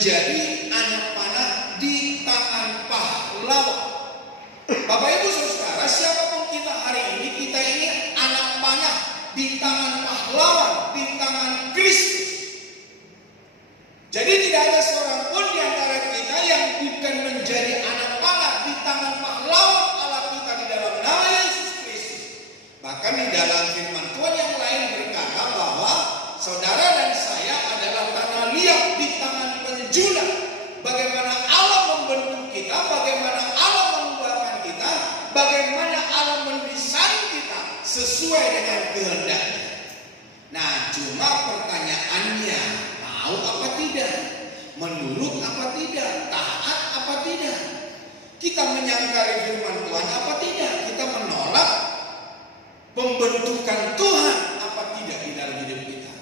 menjadi anak panah di tangan pahlawan. Bapak Ibu Saudara, siapapun kita hari ini, kita ini anak panah di tangan pahlawan, di tangan Kristus. Jadi tidak ada seorang pun di antara kita yang bukan menjadi anak panah di tangan pahlawan Allah kita di dalam nama Yesus Kristus. Bahkan di dalam firman Tuhan yang lain berkata bahwa saudara dan saya adalah tanah liat di tangan penjulang. Bagaimana Allah membentuk kita, bagaimana Allah membuatkan kita, bagaimana Allah mendesain kita sesuai dengan kehendaknya. Nah, cuma pertanyaannya, mau apa tidak? Menurut apa tidak? Taat apa tidak? Kita menyangkali firman Tuhan apa tidak? Kita menolak pembentukan Tuhan apa tidak di dalam hidup kita?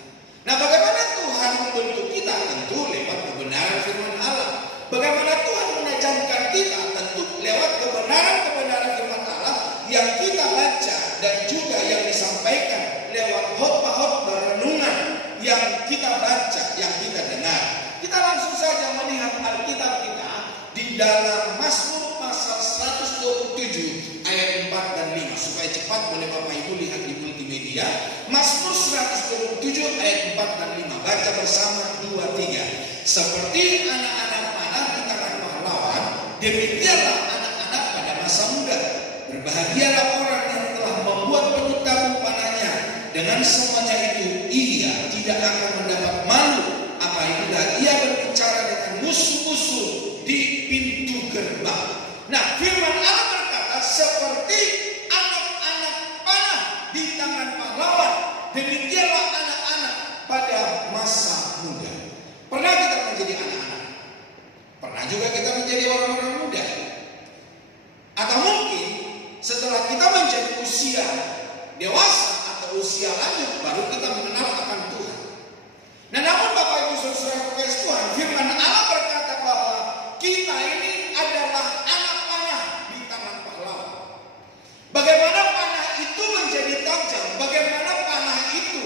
Nah, bagaimana Tuhan membentuk kita? Tentu lewat kebenaran firman Allah. Bagaimana Tuhan mengajarkan kita? Tentu lewat kebenaran-kebenaran firman Allah yang kita baca dan juga yang disampaikan lewat khotbah-khotbah renungan yang kita baca, yang kita dengar. Kita langsung saja melihat Alkitab kita di dalam Mazmur pasal 127 ayat 4 dan 5. Supaya cepat boleh Bapak Ibu lihat di multimedia. Mazmur 127 ayat 4 dan 5. Baca bersama 2-3. Seperti anak-anak panah di tangan pahlawan, demikianlah anak-anak pada masa muda. Berbahagialah orang yang telah membuat penuh tabung panahnya. Dengan semuanya itu ia tidak akan mendapat malu apabila ia berbicara dengan musuh-musuh di pintu gerbang. Nah, firman Allah berkata seperti anak-anak panah di tangan pahlawan, demikianlah anak-anak pada masa muda. Pernah kita menjadi anak-anak? Pernah juga kita menjadi orang-orang muda? Atau mungkin setelah kita menjadi usia dewasa atau usia lanjut baru kita mengenal akan Tuhan. Nah, namun Bapak Ibu Saudara kasih Tuhan, firman Allah berkata bahwa kita ini adalah anak panah di tangan pahlawan. Bagaimana panah itu menjadi tajam? Bagaimana panah itu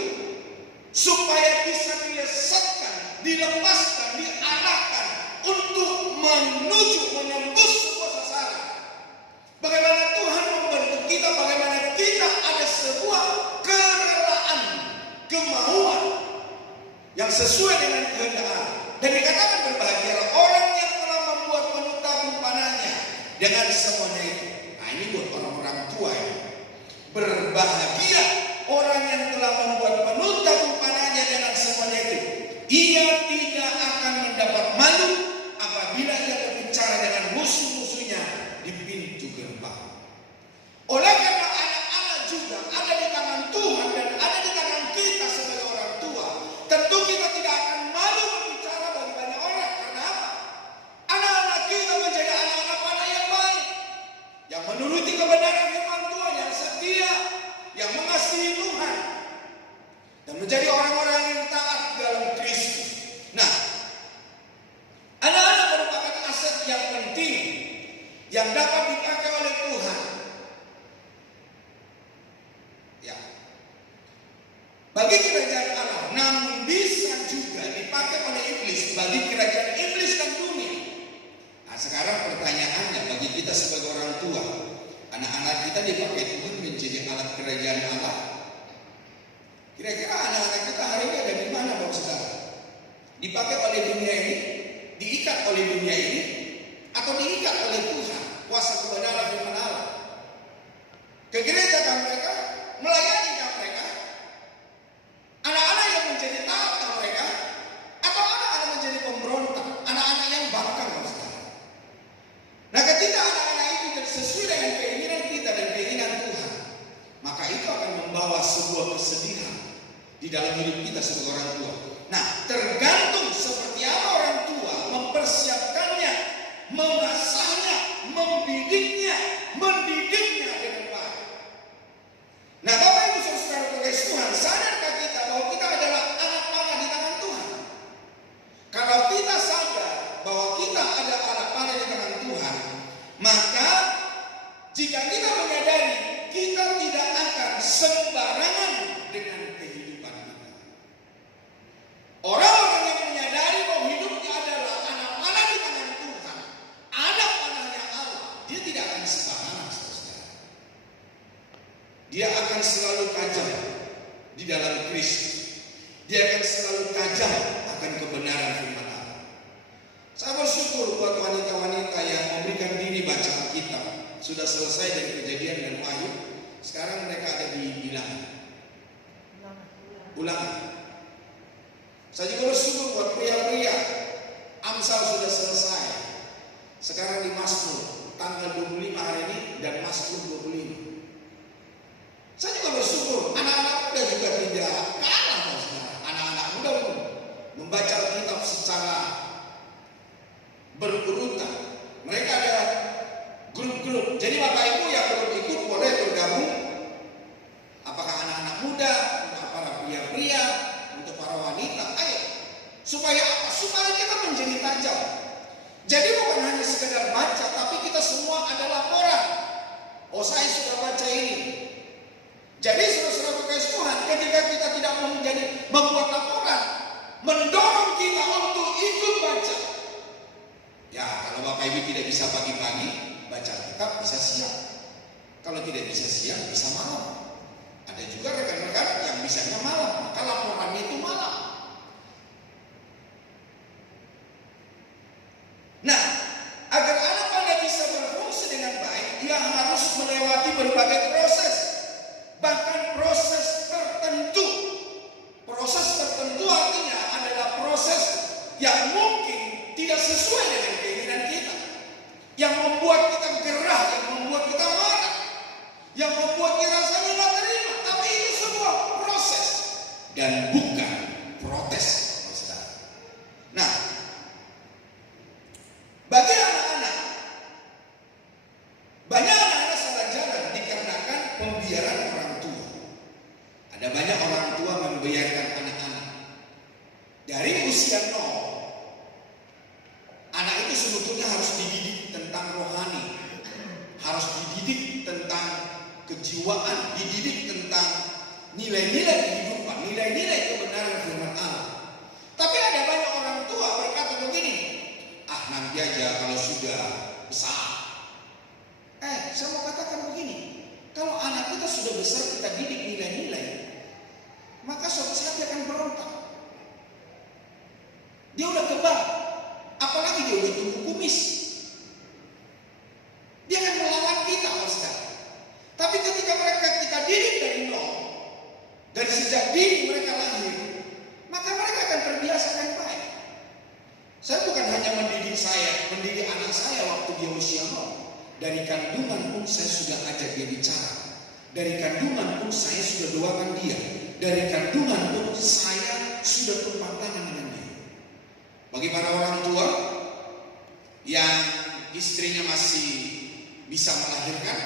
supaya bisa dilesatkan, dilepaskan, diarahkan untuk menembus sebuah sasaran? Bagaimana Tuhan membentuk kita, bagaimana kita ada sebuah kerelaan, kemauan yang sesuai dengan kehendak Allah. Dan dikatakan berbahagialah orang yang telah membuat penuh tabung panahnya dengan semuanya itu. Nah, ini buat orang-orang tua ini. Berbahagia orang yang telah membuat penuh tabung panahnya dengan semuanya itu. Ia tidak akan mendapat malu apabila ia berbicara dengan musuh-musuhnya di pintu gerbang. Oleh karena anak-anak juga ada di tangan Tuhan dan ada di tangan kita sebagai orang tua, tentu kita tidak akan malu berbicara bagi banyak orang. Karena apa? Anak-anak kita menjadi anak-anak panah yang baik, yang menuruti kebenaran firman Tuhan, yang setia, yang mengasihi Tuhan, dan menjadi orang-orang yang taat dalam Kristus. Nah, anak-anak merupakan aset yang penting yang dapat dipakai oleh Tuhan. Ya, bagi kerajaan Allah, namun bisa juga dipakai oleh iblis bagi kerajaan iblis dan dunia. Nah, sekarang pertanyaannya bagi kita sebagai orang tua, anak-anak kita dipakai Tuhan menjadi alat kerajaan Allah. Kira-kira anak-anak kita hari ini ada di mana, Bapak Saudara? Dipakai oleh dunia ini, diikat oleh dunia ini, atau diikat oleh Tuhan, kuasa kebenaran firman Allah? Ke gereja kan mereka, melayani kan mereka, anak-anak yang menjadi taat kan mereka, atau anak-anak menjadi pemberontak, anak-anak yang bakar, Bapak Saudara? Nah, ketika anak-anak itu sesuai dengan keinginan kita dan keinginan Tuhan, maka itu akan membawa sebuah kesedihan di dalam hidup kita sebagai orang tua. Nah, tergantung seperti apa orang tua mempersiapkannya, mengasahnya, mendidiknya dengan baik. Nah, Bapak Ibu Saudara kasih Tuhan, sadarkah kita bahwa kita adalah anak panah di tangan Tuhan? Kalau kita sadar bahwa kita ada anak panah di tangan Tuhan, maka jika kita menyadari kita tidak akan sembarangan dengan kehidupan kita. Orang-orang yang menyadari bahwa hidupnya adalah dia akan selalu tajam di dalam Kristus. Dia akan selalu tajam akan kebenaran firman Allah. Saya bersyukur buat wanita-wanita yang memberikan diri baca Alkitab. Sudah selesai dari Kejadian dan Wahyu. Sekarang mereka ada di Ulangan. Saya juga bersyukur buat pria-pria. Amsal sudah selesai. Sekarang di Mazmur tanggal 25 hari ini dan Mazmur 25. Saya juga bersyukur anak-anak muda juga tidak kalah, saudara. Anak-anak muda pun membaca Alkitab secara berurutan. Mereka ada grup-grup. Jadi Bapak Ibu yang belum ikut boleh bergabung. Apakah anak-anak muda, untuk para pria-pria, untuk para wanita, ayo. Supaya apa? Supaya kita menjadi tajam. Jadi bukan hanya sekedar baca, tapi kita semua adalah orang. Oh, saya sudah baca ini. Jadi saudara-saudara kekasih Tuhan, ketika kita tidak membuat laporan, mendorong kita untuk ikut baca. Ya, kalau Bapak Ibu tidak bisa pagi-pagi baca Alkitab, bisa siang. Kalau tidak bisa siang, bisa malam. Ada juga rekan-rekan yang bisanya malam, maka laporannya itu malam. Nah, agar anak Anda bisa berfungsi dengan baik, ia harus melewati berbagai proses. Bahkan proses tertentu. Proses tertentu artinya adalah proses yang mungkin tidak sesuai dengan keinginan kita. Yang membuat kita gerah, yang membuat kita marah, yang membuat kita rasanya tidak terima. Tapi itu sebuah proses dan bukan protes. Nah, bagi anak-anak, banyak anak-anak salah jalan dikarenakan pembiaran orang tua. Ada banyak orang tua membiarkan anak-anak dari usia 0. Anak itu sebetulnya harus dididik tentang rohani, harus dididik tentang kejiwaan, dididik tentang nilai-nilai kehidupan, nilai-nilai kebenaran firman Allah. Tapi ada banyak orang tua berkata begini, nanti aja kalau sudah besar. Saya mau katakan begini, kalau anak kita sudah besar, kita didik nilai-nilai, maka suatu saat dia akan berontak. Dia udah kebal, apalagi dia udah tumbuh kumis. Dia akan melawan kita sekali. Tapi ketika mereka kita didik dari nol, dari sejak dini mereka lahir, maka mereka akan terbiasa dengan baik. Saya bukan hanya mendidik anak saya waktu dia usia 0. Dari kandungan pun saya sudah ajak dia bicara. Dari kandungan pun saya sudah doakan dia. Dari kandungan pun saya sudah tumpang tangan dengan dia. Bagi para orang tua yang istrinya masih bisa melahirkan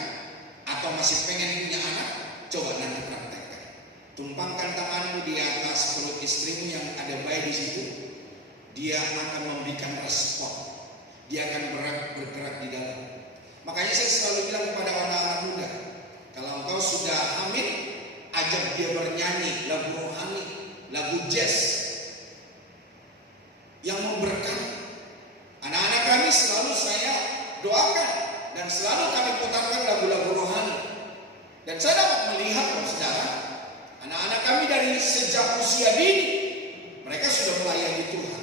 atau masih pengen punya anak, coba nanti praktekkan. Tumpangkan tanganmu di atas perut istrimu yang ada bayi di situ. Dia akan memberikan respon. Dia akan bergerak di dalam. Makanya saya selalu bilang kepada anak-anak muda, kalau engkau sudah hamil, ajak dia bernyanyi lagu rohani, lagu jazz yang memberkati. Anak-anak kami selalu saya doakan dan selalu kami putarkan lagu-lagu rohani. Dan saya dapat melihat, saudara, anak-anak kami dari sejak usia dini mereka sudah melayani Tuhan.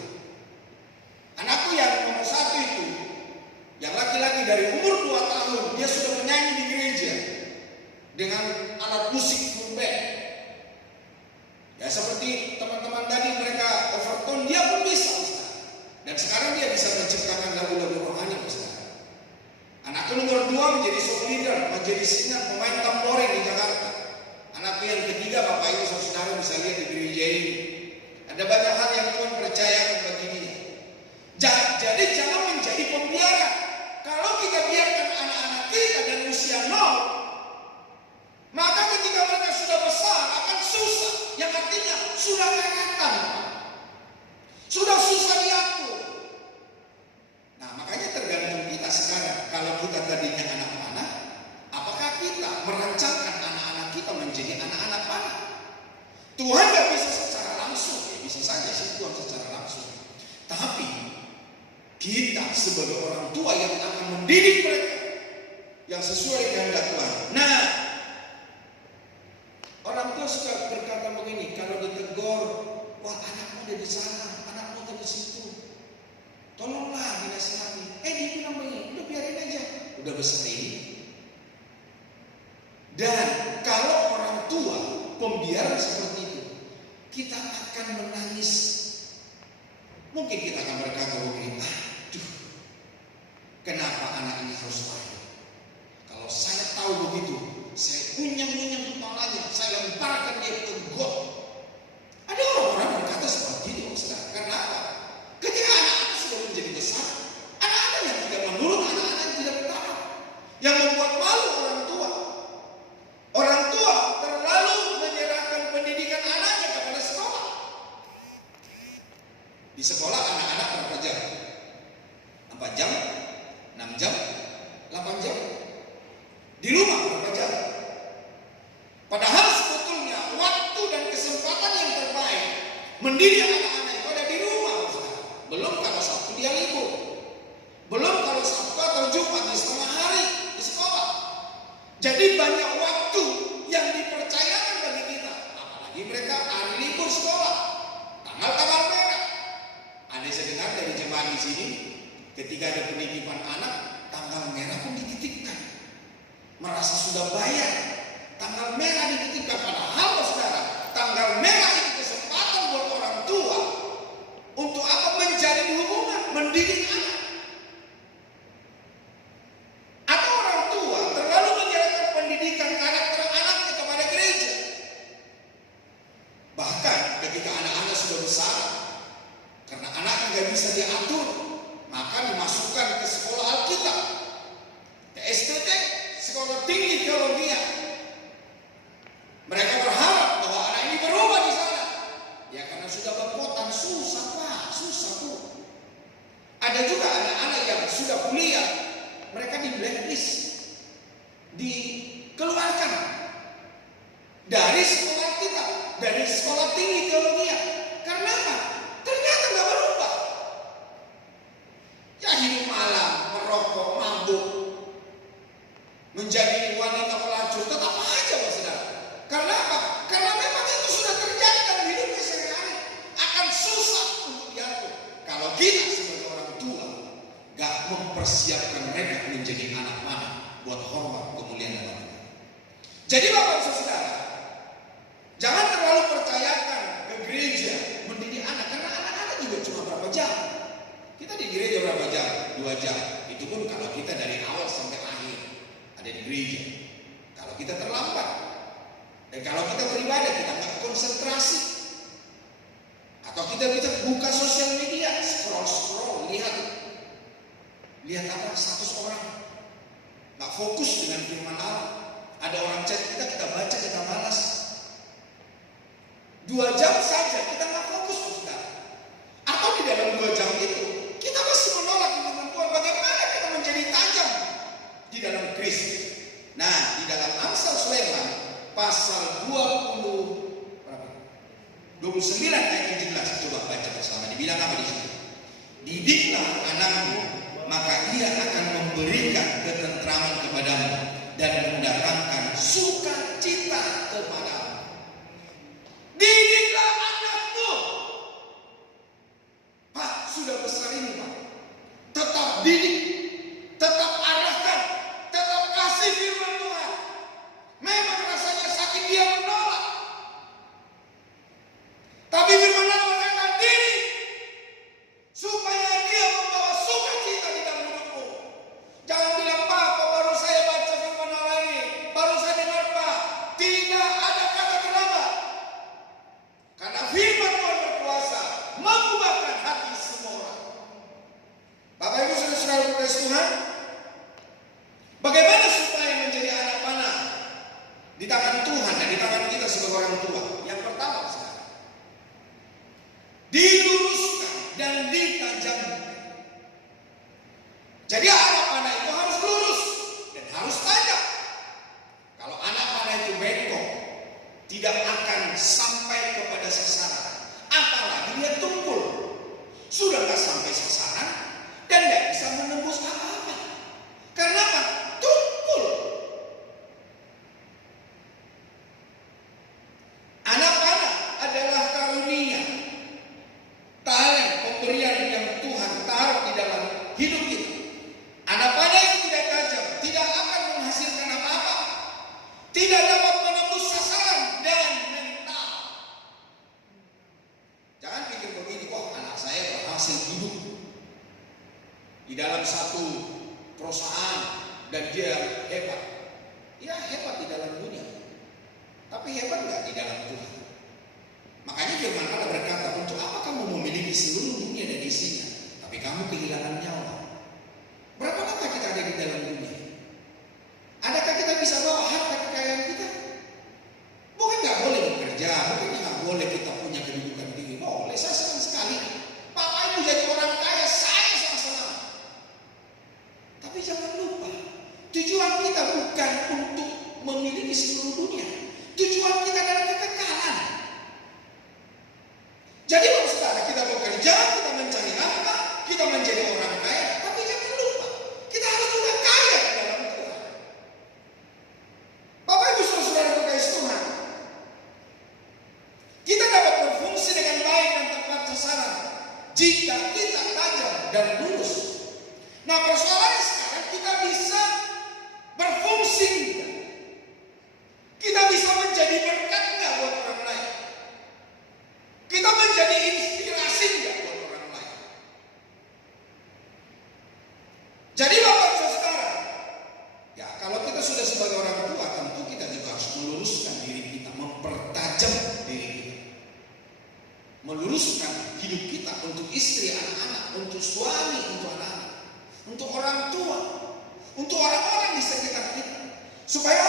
Anakku yang nomor 1 itu, yang laki-laki dari umur 2 tahun, dia sudah menyanyi di gereja dengan alat musik full band. Ya seperti teman-teman tadi mereka overtone, dia pun bisa. Dan sekarang dia bisa menciptakan lagu-lagu rohani. Anakku nomor 2 menjadi song leader, menjadi singer, pemain tamborin di Jakarta. Anakku yang ketiga, Bapak Ibu saudara bisa lihat di gereja ini. Ada banyak hal yang Tuhan percayakan bagi dia. Jadi jangan menjadi pembiara. Kalau kita biarkan anak-anak kita dari usia 0, maka ketika mereka sudah besar akan susah. Yang artinya sudah kelihatan, sudah susah diatur. Nah makanya tergantung kita sekarang. Kalau kita tadinya anak panah, apakah kita merancangkan anak-anak kita menjadi anak-anak panah? Tuhan gak bisa secara langsung, ya bisa saja sih Tuhan secara langsung. Tapi kita sebagai orang tua yang akan mendidik mereka yang sesuai kehendak Tuhan. Nah, udah besar ini. Dan kalau orang tua pembiaran seperti itu, kita akan menangis. Mungkin kita akan berkata begini, aduh, kenapa anak ini harus lahir? Kalau saya tahu begitu, saya unyang-unyang kepalanya, saya lemparkan dia ke got. Ada orang-orang berkata seperti itu, saudara. Karena apa? Ketika anak-anak sudah menjadi besar, anak-anak yang tidak menurut, anak-anak yang tidak taat, yang membuat malu orang tua. Orang tua terlalu menyerahkan pendidikan anaknya kepada sekolah. Di sekolah anak-anak berapa jam? 4 jam? 6 jam? 8 jam? Di rumah berapa jam? Padahal sebetulnya waktu dan kesempatan yang terbaik mendidik anak-anak itu ada di rumah. Belum kalau Sabtu dia libur. Belum kalau Sabtu atau Jumat di setengah hari di sekolah. Jadi banyak waktu yang dipercayakan bagi kita. Apalagi mereka hari libur sekolah, tanggal-tanggal merah. Ada saya dengar dari jemaat di sini, ketika ada penitipan anak, tanggal merah pun dititipkan. Merasa sudah bayar, tanggal merah dititipkan. Padahal saudara, tanggal merah itu kesempatan buat orang tua untuk apa? Menjalin hubungan, mendidik anak. Atau orang tua terlalu menjalankan pendidikan karakter anaknya kepada gereja. Bahkan ketika anak-anak sudah besar, karena anak nggak bisa diatur, maka dimasukkan ke sekolah Alkitab, ke STT, sekolah tinggi teologi. Mereka berharap bahwa anak ini berubah di sana. Ya karena sudah berpotan, susah Pak, susah Bu. Ada juga anak-anak yang sudah kuliah, mereka di blacklist, dikeluarkan dari sekolah kita, dari sekolah tinggi teologi. Karena apa? Ternyata nggak berubah. Ya hidup malam, merokok, mabuk, menjadi wanita pelacur, tetap aja Pak Saudara. Karena apa? Karena memang itu sudah terjadi dalam hidupnya sehari-hari. Akan susah untuk diatur. Kalau kita sebagai orang tua gak mempersiapkan mereka menjadi anak mana buat hormat kemuliaan dalam Tuhan. Jadi Bapak Ibu Saudara, jangan terlalu percayakan ke gereja mendidik anak, karena anak-anak juga cuma berapa jam. Kita di gereja berapa jam? 2 jam. Itu pun kalau kita dari awal sampai akhir ada di gereja. Kalau kita terlambat, dan kalau kita beribadah kita nggak konsentrasi, atau kita bisa buka sosial media, scroll, lihat apa status orang, nggak fokus dengan firman Allah. Ada orang chat kita baca, kita malas. 2 jam saja kita nggak fokus, saudara. Atau di dalam 2 jam itu kita masih menolak firman Tuhan. Bagaimana kita menjadi tajam di dalam Kristus? Nah, di dalam Amsal Sulaiman pasal 29 ayat 17, coba baca bersama. Dibilang apa di situ? Didiklah anakmu, maka ia akan memberikan ketentraman kepadamu dan mendatangkan sukacita kepadamu. Didiklah anakmu. Pak, sudah besar ini Pak, tetap didik, tetap arahkan, tetap kasih firman Tuhan. Memang rasanya sakit dia menolak, tapi firman Allah berkata didik supaya dia membawa sukacita di dalam hidupmu. Jangan bilang Pak, kok baru saya baca firman Allah ini, baru saya dengar Pak. Tidak ada kata terlambat, karena firman Tuhan berkuasa mengubahkan hati semua orang. Bapak Ibu saudara-saudara kekasih Tuhan, bagaimana supaya menjadi anak panah di tangan Tuhan dan di tangan kita sebagai orang tua? Yang pertama, diluruskan dan ditajamkan. Jadi anak panah itu harus lurus dan harus tajam. Kalau anak panah itu bengkok, tidak akan sampai kepada sasaran. Apalagi dia tumpul, sudah tak sampai sasaran dan tidak bisa menembus apa-apa. Karena apa? Tumpul. Anak panah adalah karunia, talent, pemberian yang Tuhan taruh di dalam hidup kita. Anak panah yang tidak tajam hebat. Ya hebat di dalam dunia, tapi hebat nggak di dalam Tuhan. Makanya firman Allah berkata, untuk apa kamu memiliki seluruh dunia dan isinya, tapi kamu kehilangan nyawa? Berapa lama kita ada di dalam dunia? Adakah kita bisa bawa harta kekayaan kita? Bukan nggak boleh bekerja, bukan nggak boleh kita punya kedudukan tinggi. Boleh, saya senang sekali. Papa Ibu jadi orang kaya, saya senang-senang. Tapi jangan lupa, tujuan kita bukan untuk memiliki seluruh dunia. Tujuan kita adalah kekekalan. Jadi kalau saudara kita bekerja, kita mencari harta, kita menjadi orang kaya, tapi jangan lupa, kita harus juga kaya di dalam Tuhan. Bapak Ibu saudara berkait Tuhan, kita dapat berfungsi dengan baik dan tepat sasaran jika kita tajam dan lurus. Nah, persoalannya sekarang kita bisa berfungsi, kita bisa menjadi berkat nggak buat orang lain? Kita menjadi inspirasi nggak buat orang lain? Jadi Bapak Ibu saudara, ya kalau kita sudah sebagai orang tua, tentu kita juga harus meluruskan diri kita, mempertajam diri kita, meluruskan hidup kita untuk istri, anak-anak, untuk suami, untuk anak-anak, untuk orang tua, untuk orang-orang di sekitar kita, supaya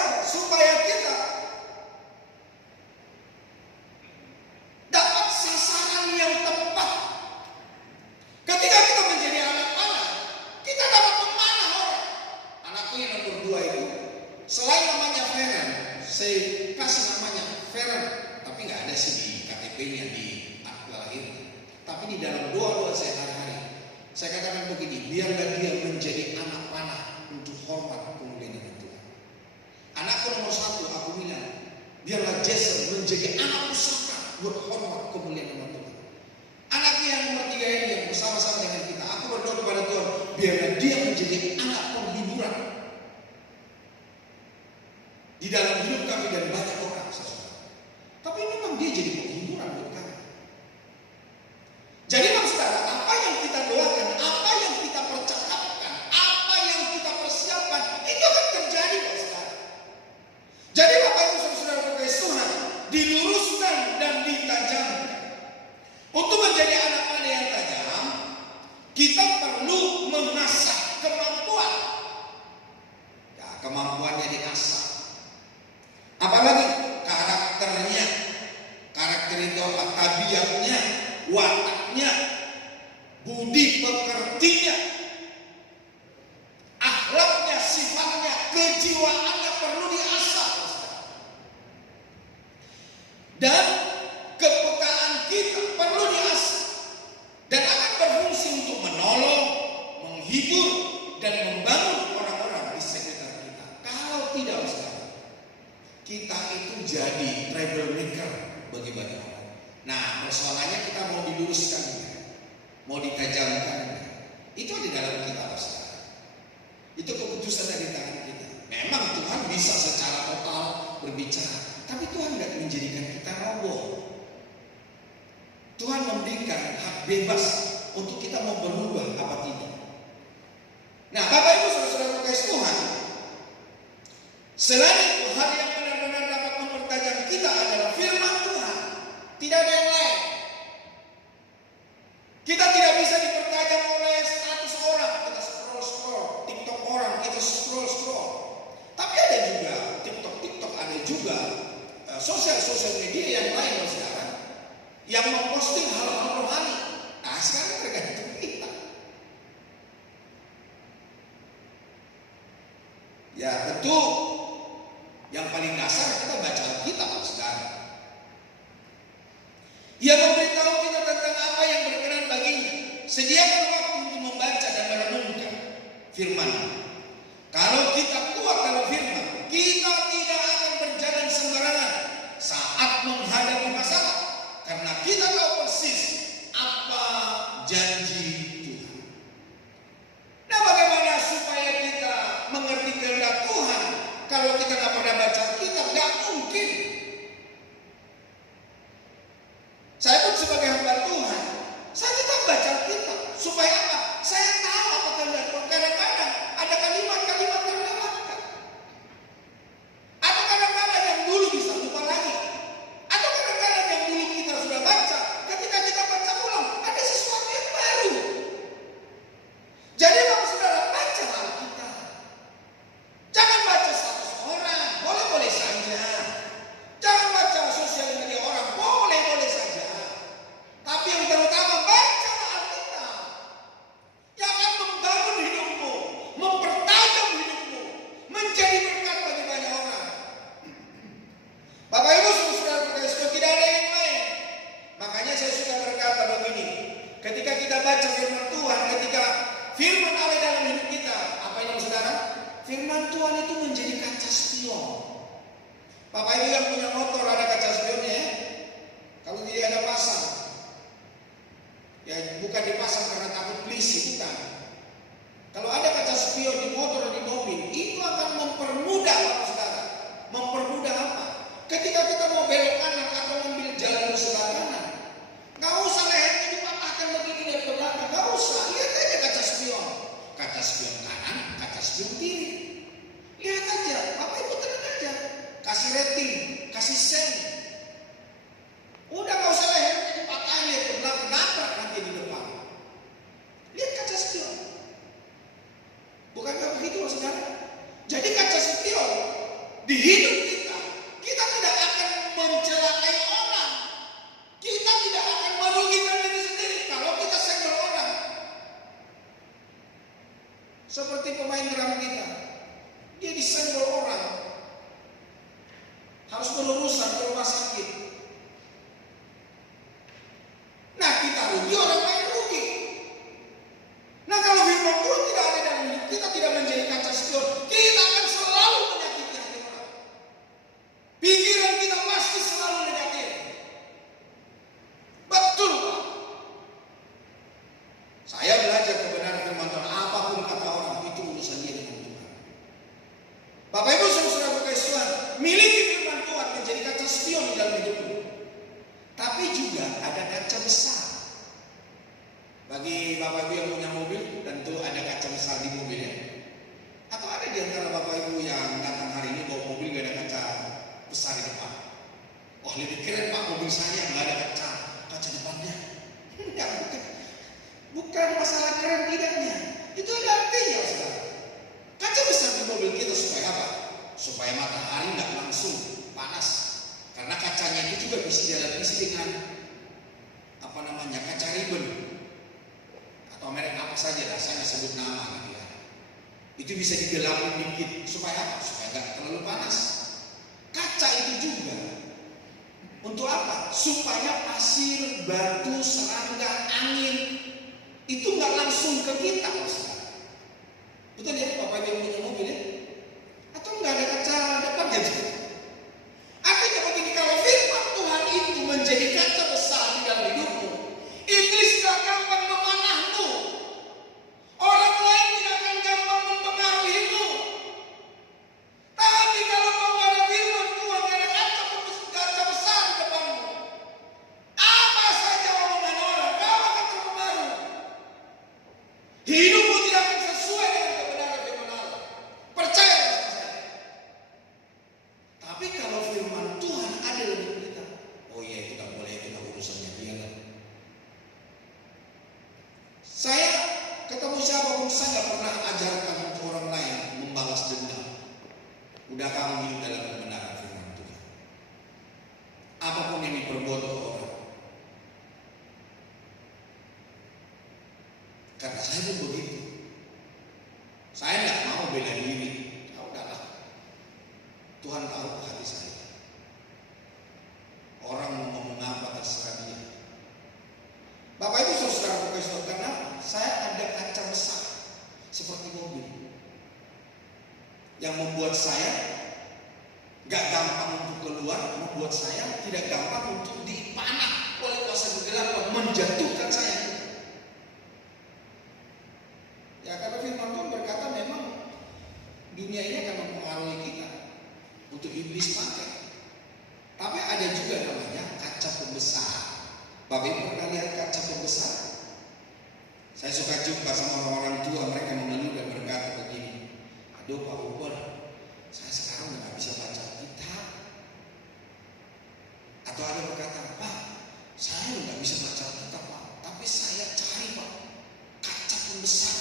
kita dapat sasaran yang tepat. Ketika kita menjadi anak-anak, kita dapat memanah orang. Anakku yang nomor 2 itu, selain namanya Feren, saya kasih namanya Feren, tapi nggak ada sih di KTP-nya, di akte lahir. Tapi di dalam doa-doa saya hari-hari, saya katakan begini, biarlah dia menjadi anak panah untuk hormat kemuliaan Tuhan. Anakku nomor 1, aku bilang, biarlah Jason menjadi anak pusaka berhormat kemuliaan Tuhan. Anakku yang nomor 3 ini yang bersama-sama dengan kita, aku berdoa kepada Tuhan, biarlah dia menjadi anak penghiburan di dalam hidup kami dan banyak orang, saudara. Tapi memang dia jadi penghiburan buat kami. Jadi saudara, apa yang kita doakan, apa yang kita percakapkan, apa yang kita persiapkan, itu akan terjadi, saudara. Jadi Bapak Ibu saudara berkait Tuhan, diluruskan dan ditajamkan. Untuk menjadi anak-anak yang tajam, kita perlu mengasah kemampuan. Ya, kemampuannya diasah. Apalagi karakternya. Karakter itu apa? Tabiatnya, wataknya, budi pekertinya, akhlaknya, sifatnya, kejiwaannya perlu diasah. Dan kepekaan kita perlu diasah dan akan berfungsi untuk menolong, menghibur, dan membangun orang-orang di sekitar kita. Kalau tidak, saudara, kita itu jadi troublemaker bagi banyak orang. Nah, persoalannya kita mau diluruskan, mau ditajamkan, itu di dalam kita, saudara. Itu keputusan dari tangan kita. Memang Tuhan bisa secara total berbicara, tapi Tuhan tidak menjadikan kita roboh. Tuhan memberikan hak bebas untuk kita mau berubah apa tidak. Nah, Bapak Ibu saudara berkait Tuhan, selain itu hal yang benar-benar dapat mempertajam kita adalah firman Tuhan. Tidak ada yang lain. Kita tidak bisa dipertajam oleh status orang. Kita scroll TikTok orang, kita scroll. Tapi ada juga TikTok, ada juga sosial media yang lain sekarang yang memposting hal-hal rohani. Nah, sekarang tergantung kita. Ya tentu yang paling dasar kita baca Alkitab, saudara. Ia memberitahu kita tentang apa yang berkenan baginya. Sediakan waktu untuk membaca dan merenungkan firman. Kalau kita kuat dalam firman, kita tidak akan berjalan sembarangan saat menghadapi masalah, karena kita tahu persis apa janji Tuhan. Nah, bagaimana supaya kita mengerti kehendak Tuhan kalau kita tidak pernah baca Alkitab? Tidak mungkin. Saya pun sebagai hamba Tuhan, saya tetap baca Alkitab. Supaya apa? Saya tahu apa kehendak Tuhan. Kadang-kadang ada kalimat-kalimat terlewatkan. Tuhan itu menjadi kaca spion. Bapak Ibu yang punya motor ada kaca spionnya ya. Kalau tidak ada pasang, ya bukan dipasang karena takut polisi, bukan. Kalau ada kaca spion di motor dan di mobil, itu akan mempermudah saudara. Mempermudah apa? Ketika kita mau belok kanan atau ambil jalan ke sebelah kanan, nggak usah lehernya dipatahkan begini dari belakang, nggak usah. Lihat aja kaca spion kanan, kaca spion kiri. Lihat aja, Bapak Ibu tenang aja. Kasih rating, kasih sen. Udah nggak usah lehernya dipatahin, lihat ke belakang, nabrak nanti di depan. Lihat kaca spion. Bukankah begitu saudara? Jadi kaca spion di hidup kita tidak akan mencelakai orang. Kita tidak akan merugikan diri sendiri kalau kita senggol orang. Seperti pemain drum kita, dia disenggol orang, harus berurusan ke rumah sakit. Nah kita rugi, orang lain rugi. Nah kalau firman Tuhan tidak ada dalam hidup kita, tidak menjadi kaca spion, kita akan selalu menyakiti hati orang. Pikiran kita pasti selalu negatif. Betul Pak. Saya belajar kebenaran firman Tuhan, apapun kata orang itu urusan dia dengan Tuhan. Bapak Ibu saudara berkasih Tuhan, miliki firman Tuhan menjadi kaca spion di dalam hidupmu. Tapi juga ada kaca besar. Bagi Bapak Ibu yang punya mobil, tentu ada kaca besar di mobilnya. Atau ada di antara Bapak Ibu yang datang hari ini bawa mobil gak ada kaca besar di depan? Wah lebih keren Pak, mobil saya gak ada kaca depannya. Enggak, bukan masalah keren tidaknya. Itu ada artinya saudara. Kaca besar di mobil kita supaya apa? Supaya matahari gak langsung panas. Karena kacanya itu juga bisa dilapisi dengan kaca ribbon atau merek apa saja lah, saya sebut nama gitu ya. Itu bisa digelapin dikit supaya apa? Supaya nggak terlalu panas. Kaca itu juga untuk apa? Supaya pasir, batu, serangga, angin itu nggak langsung ke kita, saudara. Betul ya, Bapak yang punya mobil ya? Atau nggak ada kaca depan gitu? Artinya begini, kalau firman Tuhan itu menjadi kaca besar di dalam hidupmu, iblis tidak gampang memanahmu. Orang lain tidak akan gampang mempengaruhimu. Tapi kalau kau ada firman Tuhan, ada kaca besar di depanmu, apa saja omongan orang, kau akan terpengaruh. Hidupmu tidak akan sesuai dengan kebenaran firman Allah. Percaya sama saya. Tapi kalau firman Tuhan ada dalam kita, oh iya itu tak boleh, itu tak urusannya dia kan. Saya ketemu siapapun, saya nggak pernah ajarkan orang lain membalas dendam. Udah kamu hidup dalam kebenaran firman Tuhan. Apapun yang diperbuat oleh orang. Karena saya pun begitu. Saya nggak mau bela diri. Ya udahlah. Tuhan tahu hati saya. Orang mau ngomong apa terserah dia. Bapak Ibu saudara profesor, karena saya ada kaca besar seperti mobil yang membuat saya gak gampang untuk keluar, membuat saya tidak gampang untuk dipanah oleh kuasa kegelapan menjatuhkan saya. Ya karena firman Tuhan berkata memang dunia ini akan mempengaruhi kita untuk iblis pakai. Tapi ada juga namanya kaca pembesar. Bapak Ibu pernah lihat kaca pembesar? Saya suka jumpa sama orang-orang tua, mereka mengeluh dan berkata begini, aduh Pak Uber, saya sekarang udah gak bisa baca kitab. Atau ada berkata, Pak, saya udah gak bisa baca kitab Pak, tapi saya cari Pak kaca pembesar.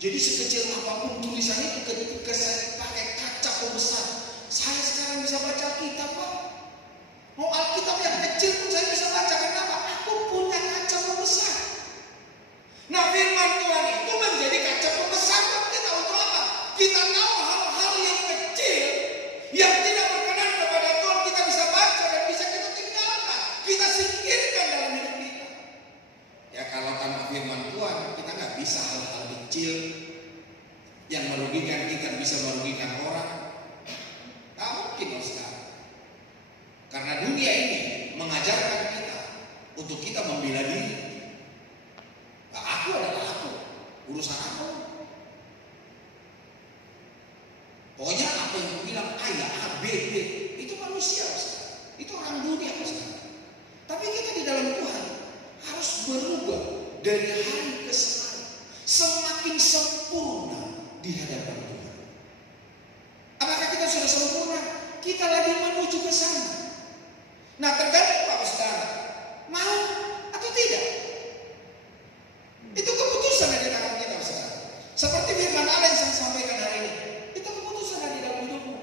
Jadi sekecil apapun tulisan itu, ketika saya pakai kaca pembesar, saya sekarang bisa baca kitab Pak. Mau Alkitab yang kecil pun saya bisa baca. Kenapa? Aku punya kaca pembesar. Nah firman Tuhan itu menjadi kaca pembesar buat kita untuk apa? Kita tahu hal-hal yang kecil yang tidak berkenan kepada Tuhan, kita bisa baca dan bisa kita tinggalkan, kita singkirkan dalam hidup kita. Ya kalau tanpa firman Tuhan kita nggak bisa hal-hal kecil apa yang bilang A ya A, B, B. Itu manusia, saudara. Itu orang dunia, saudara. Tapi kita di dalam Tuhan harus berubah dari hari ke hari, semakin sempurna di hadapan Tuhan. Apakah kita sudah sempurna? Kita lagi menuju ke sana. Nah, tergantung Bapak Saudara mau atau tidak. Itu keputusan yang di tangan kita, saudara. Seperti firman Allah yang saya sampaikan hari ini, itu keputusan yang di dalam hidupmu.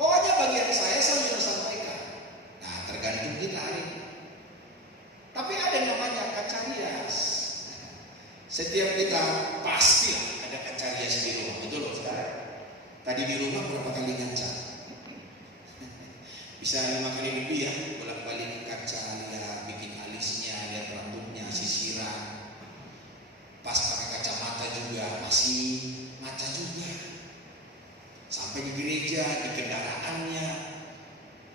Pokoknya bagian saya sudah sampaikan. Nah, tergantung kita hari ini. Tapi ada yang namanya kaca rias. Setiap kita pasti ada kaca rias di rumah, betul loh, saudara. Tadi di rumah berapa kali ngaca? Bisa 5 kali lebih ya, bolak-balik kaca, lihat bikin alisnya, lihat rambutnya, sisiran. Pas pakai kacamata juga masih ngaca juga. Sampai di gereja, di kendaraannya,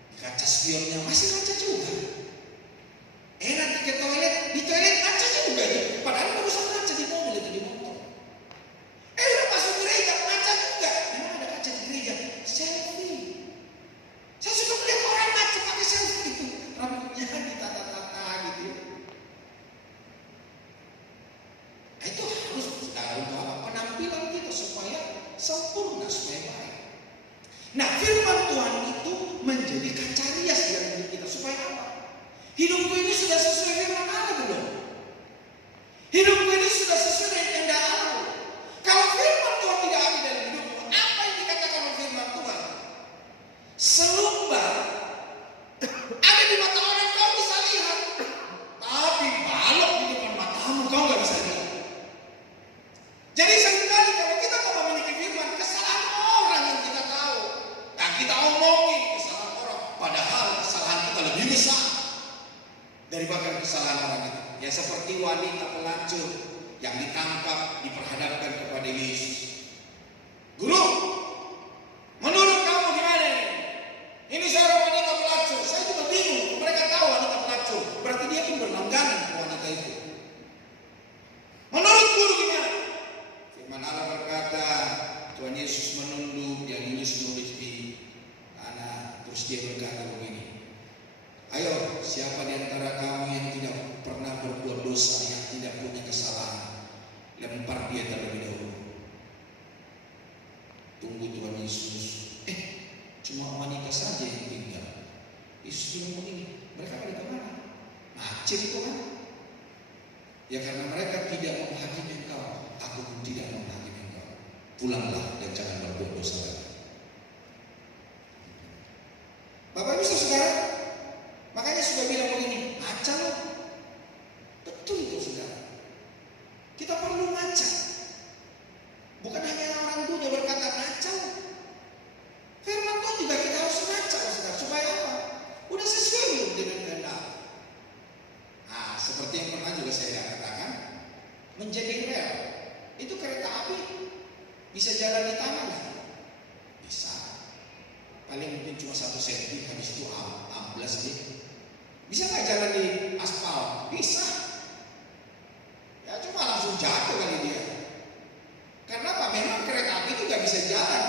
di kaca spionnya masih ngaca juga. Nanti ke toilet, di toilet ngaca juga. Padahal nggak usah ngaca di mobil itu, di motor. Udah masuk gereja ngaca juga. Memang ada kaca di gereja, selfie. Saya suka melihat orang ngaca pakai selfie itu, rambutnya ditata-tata gitu. Nah, itu harus saudara untuk apa? Penampilan kita supaya sempurna, supaya baik. Nah, firman Tuhan itu menjadi kaca rias dalam hidup kita supaya apa? Hidupku ini sudah sesuai firman Allah belum? Hidupku ini sudah sesuai dengan kehendak Allah. Kalau firman Tuhan tidak ada dalam hidupmu, apa yang dikatakan oleh firman Tuhan? Selumbar ada di mata orang kau bisa lihat, tapi balok di depan matamu kau nggak bisa lihat. Jadi seringkali kalau kita mau memiliki firman, kesalahan orang yang kita tahu, nah kita omongin kesalahan orang, padahal kesalahan kita lebih besar daripada kesalahan orang itu. Ya seperti wanita pelacur yang ditangkap, diperhadapkan kepada Yesus. Guru, menurut kamu gimana ini? Ini seorang wanita pelacur. Saya juga bingung. Mereka tahu wanita pelacur, berarti dia pun berlangganan ke wanita itu. Menurut guru gimana? Firman Allah berkata, Tuhan Yesus menunduk, dia nulis di tanah, terus dia berkata begini, ayo, siapa di antara kamu yang tidak pernah berbuat dosa, yang tidak punya kesalahan, lempar dia terlebih dahulu. Tunggu Tuhan Yesus. Cuma wanita saja yang tinggal. Yesus bilang begini, mereka pada kemana? Macet Tuhan. Ya karena mereka tidak menghakimi engkau, aku pun tidak menghakimi engkau. Pulanglah dan jangan berbuat dosa lagi. Bapak Ibu Saudara, makanya sudah bilang begini, ngaca loh. Betul itu saudara. Kita perlu ngaca. Bukan hanya orang dunia berkata ngaca loh. Firman Tuhan juga kita harus ngaca saudara. Supaya apa? Udah sesuai belum dengan kehendak. Nah, seperti yang pernah juga saya katakan, menjadi rel. Itu kereta api bisa jalan di tanah nggak? Bisa. Paling mungkin cuma 1 cm, habis itu amblas dia. Bisa nggak jalan di aspal? Bisa. Ya cuma langsung jatuh kali dia. Karena apa? Memang kereta api itu nggak bisa jalan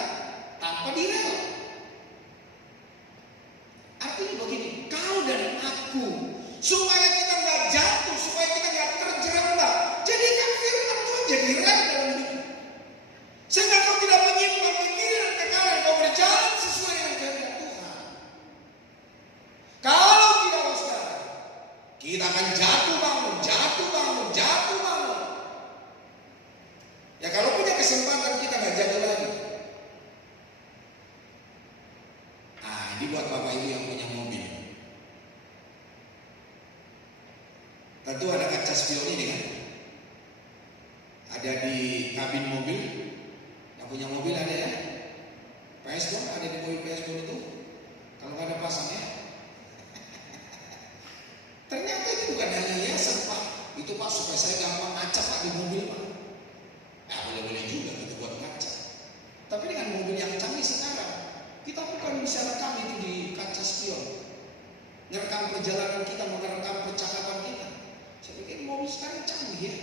tanpa direl. Artinya begini, kau dan aku, supaya kita nggak jatuh, supaya kita nggak terjerembab, jadikan firman Tuhan jadi rel dalam hidup. Sehingga kau tidak menyimpang ke kiri dan ke kanan, kau berjalan sesuai dengan kehendak Tuhan. Kalau tidak, saudara, kita akan jatuh bangun, jatuh bangun, jatuh bangun. Ya kalau punya kesempatan kita nggak jatuh lagi. Nah, ini buat Bapak Ibu yang punya mobil. Tentu ada kaca spion ini kan? Ada di kabin mobil. Yang punya mobil ada ya? PS dong, ada di mobil PS dong itu. Kalau nggak ada pasangnya. Ternyata itu bukan hanya hiasan Pak. Itu Pak supaya saya gampang ngaca Pak di mobil Pak. Ya boleh-boleh juga gitu buat ngaca. Tapi dengan mobil yang canggih sekarang, kita bukan bisa rekam itu di kaca spion. Ngerekam perjalanan kita, merekam percakapan kita. Saya pikir mobil sekarang canggih ya.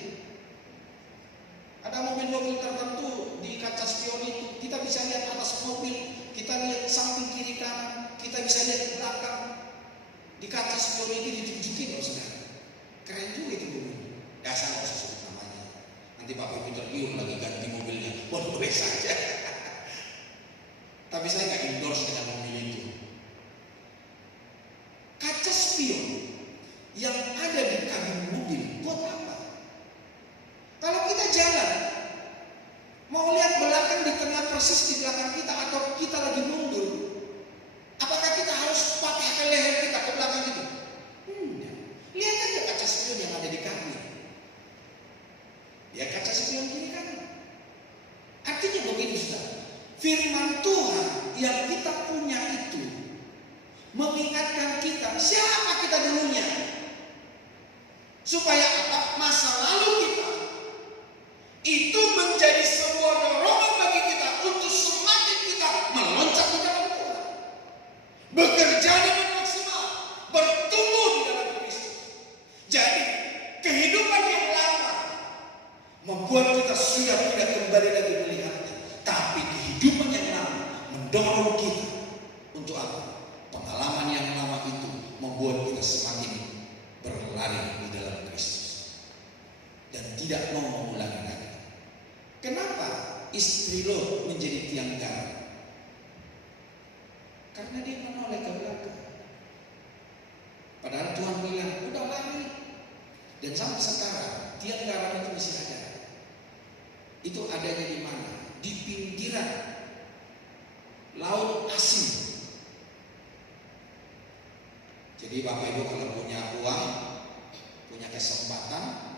Ada mobil-mobil tertentu di kaca spion itu kita bisa spion itu ditunjukin loh saudara. Keren juga itu mobil. Dasar usah sebut namanya. Nanti Bapak Ibu tergiur lagi ganti mobilnya. Boleh saja. Tapi saya nggak endorse dengan mobil itu. Kaca spion yang ada di kabin mobil buat apa? Kalau kita jalan, mau lihat belakang di tengah persis di belakang kita atau kita lagi mundur, apakah kita harus patahkan leher kita ke belakang itu? Lihat aja kaca spion yang ada di kabin. Ya kaca spion kiri kanan. Artinya begitu saudara. Firman Tuhan yang kita punya itu mengingatkan kita siapa kita dulunya. Supaya apa? Masa lalu kita itu menjadi sebuah dorongan bagi kita untuk semakin kita meloncat di dalam Tuhan. Bekerja dengan maksimal, bertumbuh di dalam Kristus. Jadi kehidupan yang lama membuat kita sudah tidak kembali lagi melihatnya. Tapi kehidupan yang lama mendorong kita untuk apa? Pengalaman yang lama itu membuat kita semakin berlari di dalam Kristus dan tidak mau mengulangi lagi. Kenapa istri Lot menjadi tiang garam? Karena dia menoleh ke belakang. Padahal Tuhan bilang udah lari. Dan sampai sekarang tiang garam itu masih ada. Itu adanya di mana? Di pinggiran laut asin. Jadi Bapak Ibu kalau punya uang, punya kesempatan,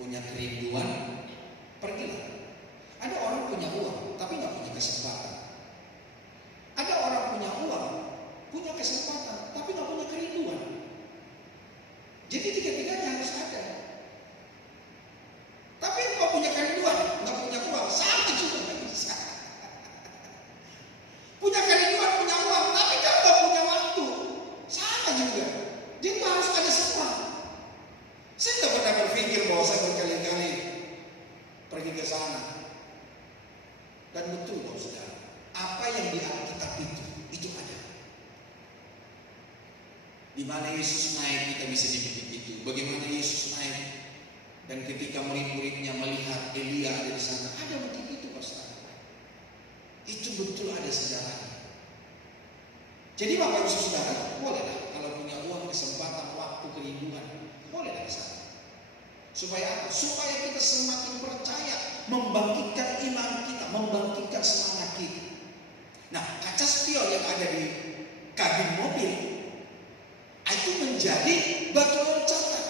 punya kerinduan, pergilah. Ada orang punya uang tapi nggak punya kesempatan. Ada orang punya uang, punya kesempatan tapi nggak punya kerinduan. Jadi tiga-tiganya harus ada. Tapi kalau punya kerinduan, nggak punya uang, sama juga nggak bisa. Punya kerinduan, punya uang, tapi kan nggak punya waktu, sama juga. Jadi harus ada semua. Saya nggak pernah berpikir bahwa saya berkali-kali pergi ke sana. Dan betul loh saudara, apa yang di Alkitab itu ada. Di mana Yesus naik kita bisa dibikin itu. Bagaimana Yesus naik dan ketika murid-muridnya melihat Elia ada di sana, ada begitu itu Pastor. Itu betul ada sejarahnya. Jadi Bapak Ibu Saudara, bolehlah kalau punya uang, kesempatan, waktu, kerinduan, bolehlah ke sana. Supaya apa? Supaya kita semakin percaya, membangkitkan iman kita, membangkitkan semangat kita. Nah, kaca spion yang ada di kabin mobil itu menjadi batu loncatan.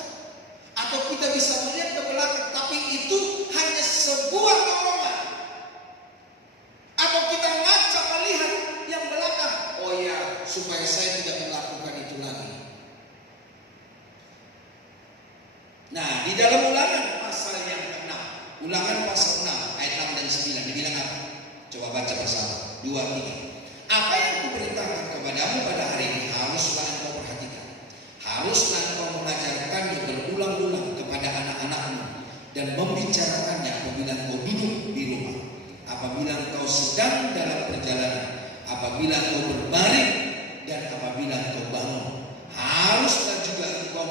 Atau kita bisa melihat ke belakang, tapi itu hanya sebuah dorongan. Atau kita ngaca melihat yang belakang. Oh ya, supaya saya tidak melakukan itu lagi. Nah, di dalam Ulangan pasal yang ke-6, Ulangan pasal 6 ayat 6 dan 9 dibilang apa? Coba baca bersama. 2, 3. Apa yang kuperintahkan kepadamu pada hari ini haruslah engkau perhatikan. Haruslah engkau mengajarkannya berulang-ulang kepada anak-anakmu dan membicarakannya apabila engkau duduk di rumah, apabila engkau sedang dalam perjalanan, apabila engkau berbaring dan apabila engkau bangun. Haruslah juga engkau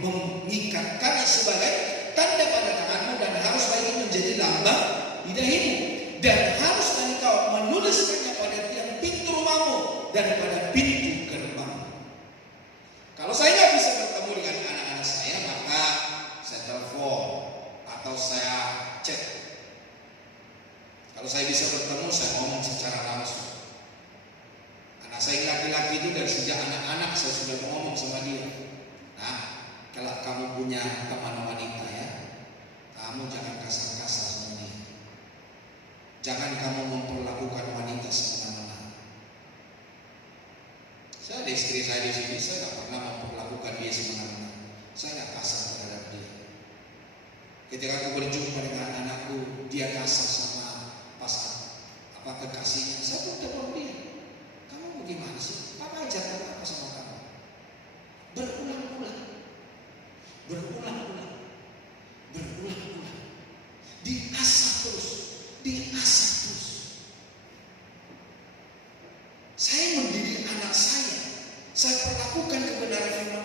mengikatkannya sebagai tanda pada tanganmu dan haruslah itu menjadi lambang di dahimu. Dan haruslah engkau menuliskannya pada tiang pintu rumahmu dan pada pintu gerbang. Kalau saya nggak bisa bertemu dengan anak-anak saya, maka saya telepon atau saya chat. Kalau saya bisa bertemu, saya ngomong secara langsung. Anak saya laki-laki itu dari sejak anak-anak saya sudah ngomong sama dia. Nah, kalau kamu punya teman wanita ya, kamu jangan kasar-kasar sama dia. Jangan kamu memperlakukan wanita semena-mena. Saya ada istri saya di sini, saya nggak pernah memperlakukan dia semena-mena. Saya nggak kasar terhadap dia. Ketika aku berjumpa dengan anakku, dia kasar sama kekasihnya. Saya pun telepon dia. Kamu bagaimana sih? Papa ajarkan apa sama kamu? Berulang-ulang. Diasah terus. Saya mendidik anak saya perlakukan kebenaran firman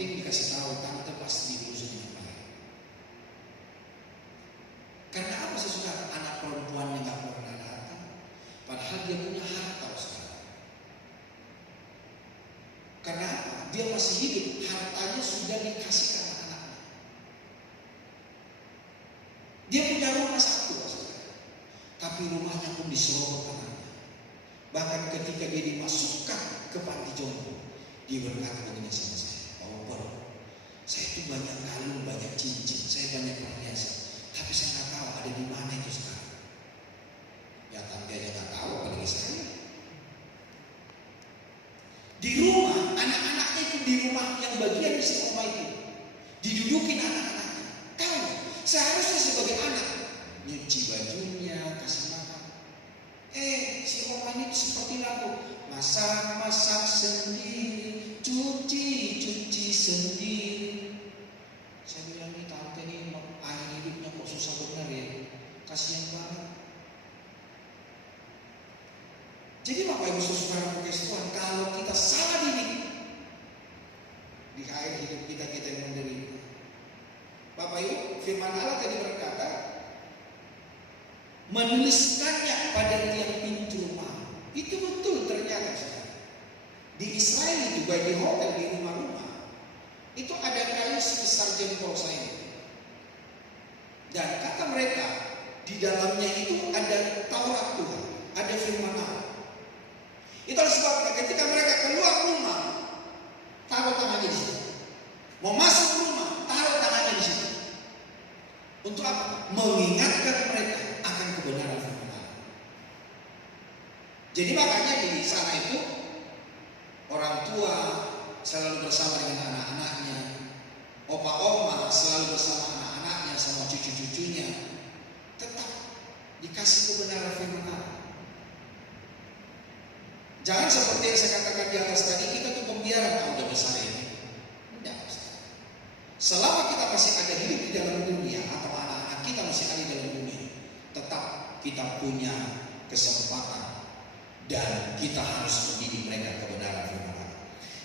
penting dikasih tahu tante pasti diurus dengan baik. Karena apa sih saudara? Anak perempuan yang nggak pernah datang, padahal dia punya harta saudara. Karena apa? Dia masih hidup, hartanya sudah dikasih ke anak-anaknya. Dia punya rumah satu saudara, tapi rumahnya pun diserobot anaknya. Bahkan ketika dia dimasukkan ke panti jompo, dia berkata begini sama saya, Pak Opor, saya itu banyak kalung, banyak cincin, saya banyak perhiasan, tapi saya nggak tahu ada di mana itu sekarang. Ya tante aja nggak tahu, apalagi saya. Di rumah, anak-anaknya itu di rumah yang bagian di rumah itu didudukin anak-anaknya. Tahu? Seharusnya sebagai anak nyuci bajunya, kasih makan. Si Oma ini seperti lagu, masak-masak sendiri, cuci sendiri. Saya bilang nih tante nih air hidupnya kok susah benar ya, kasihan banget. Jadi Bapak Ibu Saudara Tuhan, kalau kita salah didik, di akhir hidup kita yang menderita. Bapak Ibu, firman Allah tadi berkata, menuliskannya pada tiang pintu rumah. Itu betul ternyata saudara. Di Israel itu baik di hotel, di rumah-rumah, itu ada kayu sebesar jempol saya. Dan kata mereka, di dalamnya itu ada Taurat Tuhan, ada firman Allah. Itulah sebabnya ketika mereka keluar rumah, taruh tangannya di situ. Mau masuk rumah, taruh tangannya di situ. Untuk apa? Mengingatkan mereka akan kebenaran firman Allah. Jadi makanya di sana itu orang tua selalu bersama dengan anak-anaknya, opa-oma selalu bersama anak-anaknya sama cucu-cucunya, tetap dikasih kebenaran firman Allah. Jangan seperti yang saya katakan di atas tadi, kita tuh pembiaran udah besar ini. Tidak. Selama kita masih ada hidup di dalam dunia atau anak-anak kita masih ada di dalam dunia, tetap kita punya kesempatan dan kita harus mendidik mereka kebenaran firman Allah.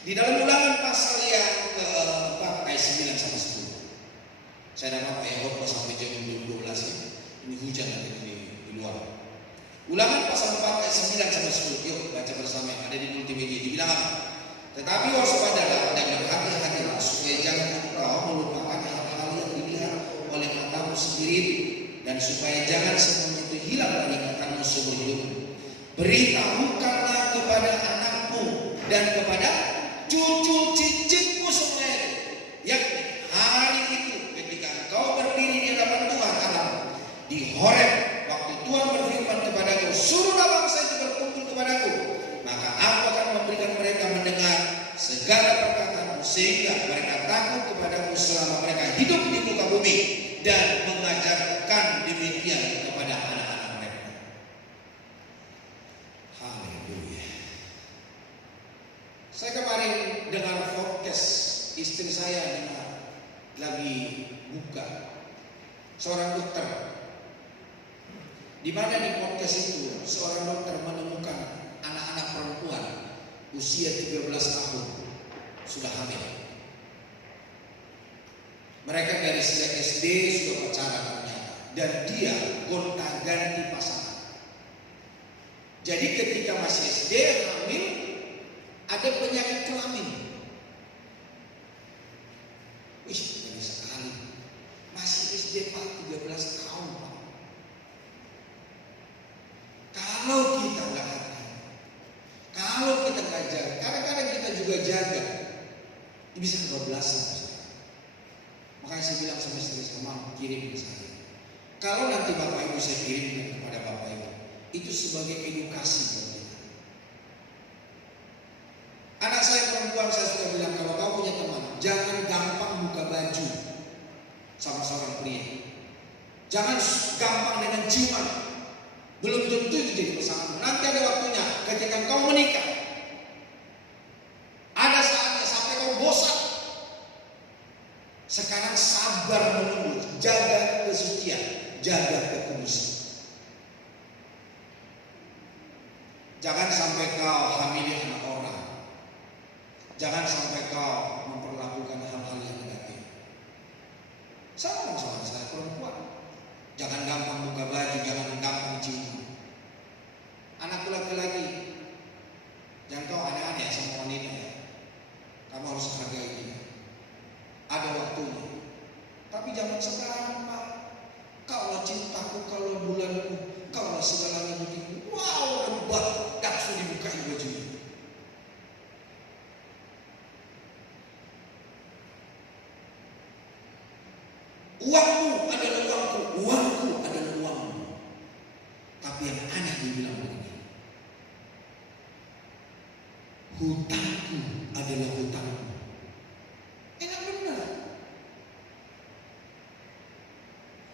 Di dalam Ulangan pasal yang ke-4 ayat 9 sampai 10. Saya dan Bapak yang khotbah sampai jam 12 ya. Ini hujan nanti di luar. Ulangan pasal 4 ayat 9 sampai 10. Yuk baca bersama, ada di multimedia. Dibilang apa? Tetapi waspadalah dan berhati-hatilah supaya jangan engkau melupakan hal-hal yang dilihat oleh matamu sendiri, dan supaya jangan semuanya itu hilang dari ingatanmu seumur hidupmu. Beritahukanlah kepada anakmu dan kepada cucu cicitmu semuanya, yakni hari itu ketika engkau berdiri di hadapan Tuhan Allah di Horeb, waktu Tuhan berfirman kepadaku, suruhlah bangsa itu berkumpul kepadaku, maka aku akan memberikan mereka mendengar segala perkataanmu, sehingga mereka takut kepadamu selama mereka hidup di muka bumi, dan mengajarkan demikian kepada anak-anak mereka. Haleluya. Saya kemarin dengar podcast, istri saya dengar lagi buka, seorang dokter, di mana di podcast itu seorang dokter menemukan anak-anak perempuan usia 13 tahun sudah hamil. Mereka dari sejak SD sudah pacaran ternyata, dan dia gonta-ganti pasangan. Jadi ketika masih SD hamil, ada penyakit kelamin. Wih, banyak sekali. Masih SD Pak, 13 tahun Pak. Kalau kita nggak hati, kalau kita nggak jaga, kadang-kadang kita juga jaga, ini bisa kebablasan. Makanya saya bilang sama istri saya, Mam, kirim ke saya. Kalau nanti Bapak Ibu saya kirim kepada Bapak Ibu, itu sebagai edukasi buat kita. Anak saya perempuan, saya suka bilang, kalau kau punya teman, jangan gampang buka baju sama seorang pria. Jangan gampang dengan ciuman. Belum tentu itu jadi pasangan. Nanti ada waktunya ketika kau menikah, ada saatnya sampai kau bosan. Sekarang sabar menunggu, jaga kesucian, jaga kekudusan. Jangan sampai kau hamili anak orang. Jangan sampai kau memperlakukan zaman sekarang, Pak. Kaulah cintaku, kaulah bulanku, kaulah segalanya bagiku. Wow, rebah, langsung dibukai bajunya. Uangmu adalah uangku, uangku adalah uangmu. Tapi yang aneh dibilang begini, hutangku adalah hutangmu. Enak benar.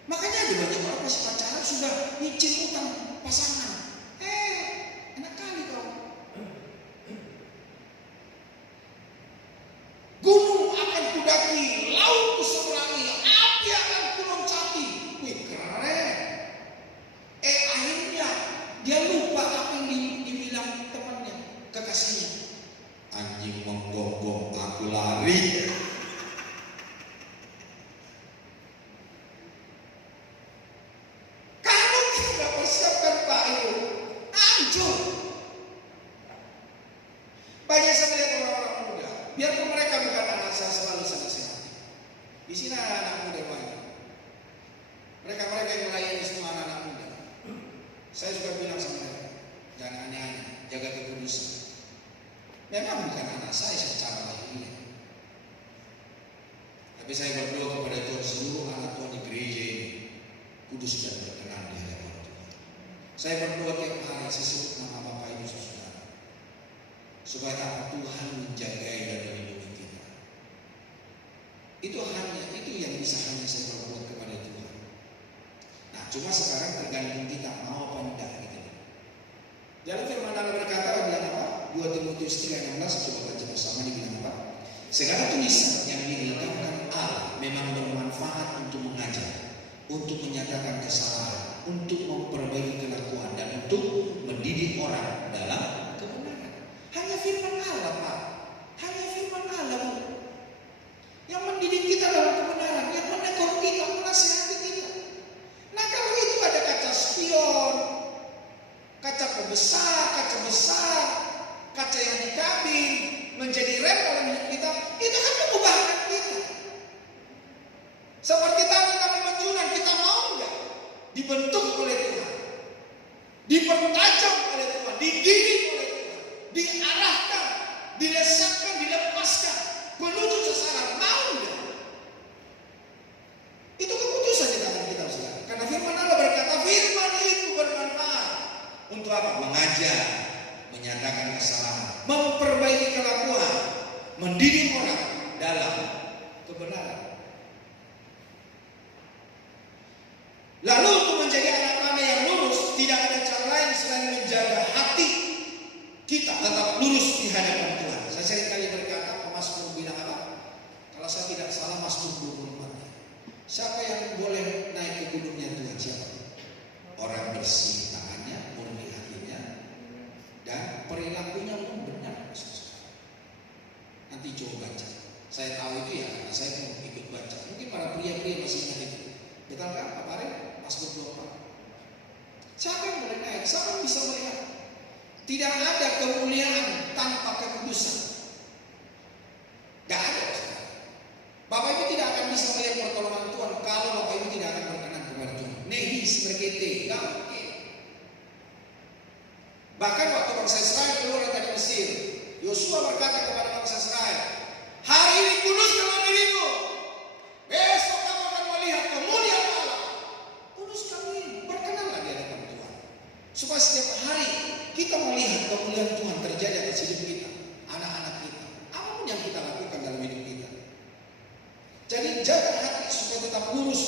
Makanya ada banyak orang pas pacaran sudah nyicil utang pasangan. Enak kali kau. Gunung akan kudaki, laut kuseberangi, api akan kuloncati. Wih, keren. Akhirnya dia lupa apa yang dibilang temannya, kekasihnya. Anjing menggonggong, aku lari. Kalau kita nggak persiapkan Pak itu, hancur. Banyak saya lihat orang-orang muda, biarpun mereka bukan anak saya, selalu saya nasihati. Di sini ada anak muda banyak. Mereka yang melayani semua anak-anak muda. Saya juga bilang sama mereka, jangan aneh-aneh, jaga kekudusan. Memang bukan anak saya secara lahiriah, tapi saya berdoa kepada Tuhan seluruh anak Tuhan di gereja ini kudus dan berkenan di hadapan Tuhan. Saya berdoa tiap hari sesuai nama Bapak Ibu Saudara, supaya Tuhan menjaga dan melindungi kita. Itu yang bisa hanya saya berbuat kepada Tuhan. Nah, cuma sekarang tergantung kita mau apa enggak gitu. Dalam firman Allah berkata bilang apa? 2 Timotius 3:16, coba baca bersama, dibilang apa? Segala tulisan yang dilengkapkan Allah memang bermanfaat untuk mengajar, untuk menyatakan kesalahan, untuk memperbaiki kelakuan, dan untuk mendidik orang dalam kebenaran. Hanya firman Allah, Pak. Hanya firman Allah yang mendidik kita dalam kebenaran, yang menegur kita, menasihati kita. Nah, kalau itu ada kaca spion, kaca besar, kaca yang di kabin menjadi rem dalam hidup kita, itu kan mengubahkan kita. Seperti tadi dalam penjunan, kita mau nggak dibentuk oleh Tuhan, dipertajam oleh Tuhan, dididik oleh Tuhan, diarahkan, dilesatkan, dilepaskan menuju sasaran, mau nggak? Itu keputusan di tangan kita sekarang. Karena firman Allah berkata, firman itu bermanfaat untuk apa? Mengajar, menyatakan kesalahan, memperbaiki kelakuan, mendidik orang dalam kebenaran. Lalu untuk menjadi anak-anak yang lurus, tidak ada cara lain selain menjaga hati kita tetap lurus di hadapan Tuhan. Saya sering kali berkata, Mazmur bilang apa? Kalau saya tidak salah, Mazmur 24. Siapa yang boleh naik ke gunungnya Tuhan? Siapa? Orang bersih tangannya, murni hatinya, dan perilakunya pun benar. Nanti coba baca. Saya tahu itu ya, karena saya mau ikut baca. Mungkin para pria-pria masih ingat itu. Betul kan? Kemarin Mazmur 24. Siapa yang boleh naik? Siapa yang bisa melihat? Tidak ada kemuliaan tanpa kekudusan. Gak ada. Bapak Ibu tidak akan bisa melihat pertolongan Tuhan kalau Bapak Ibu tidak akan berkenan kepada Tuhan. Nehis berkete, gak mungkin. Bahkan waktu bangsa Israel keluar dari Mesir, Yosua berkata kepada bangsa Israel, hari ini kuduskanlah dirimu, besok kamu akan melihat kemuliaan Allah. Kuduskan diri, berkenanlah di hadapan Tuhan, supaya setiap hari kita melihat kemuliaan Tuhan terjadi atas hidup kita, anak-anak kita, apapun yang kita lakukan dalam hidup kita. Jadi jaga hati supaya tetap lurus.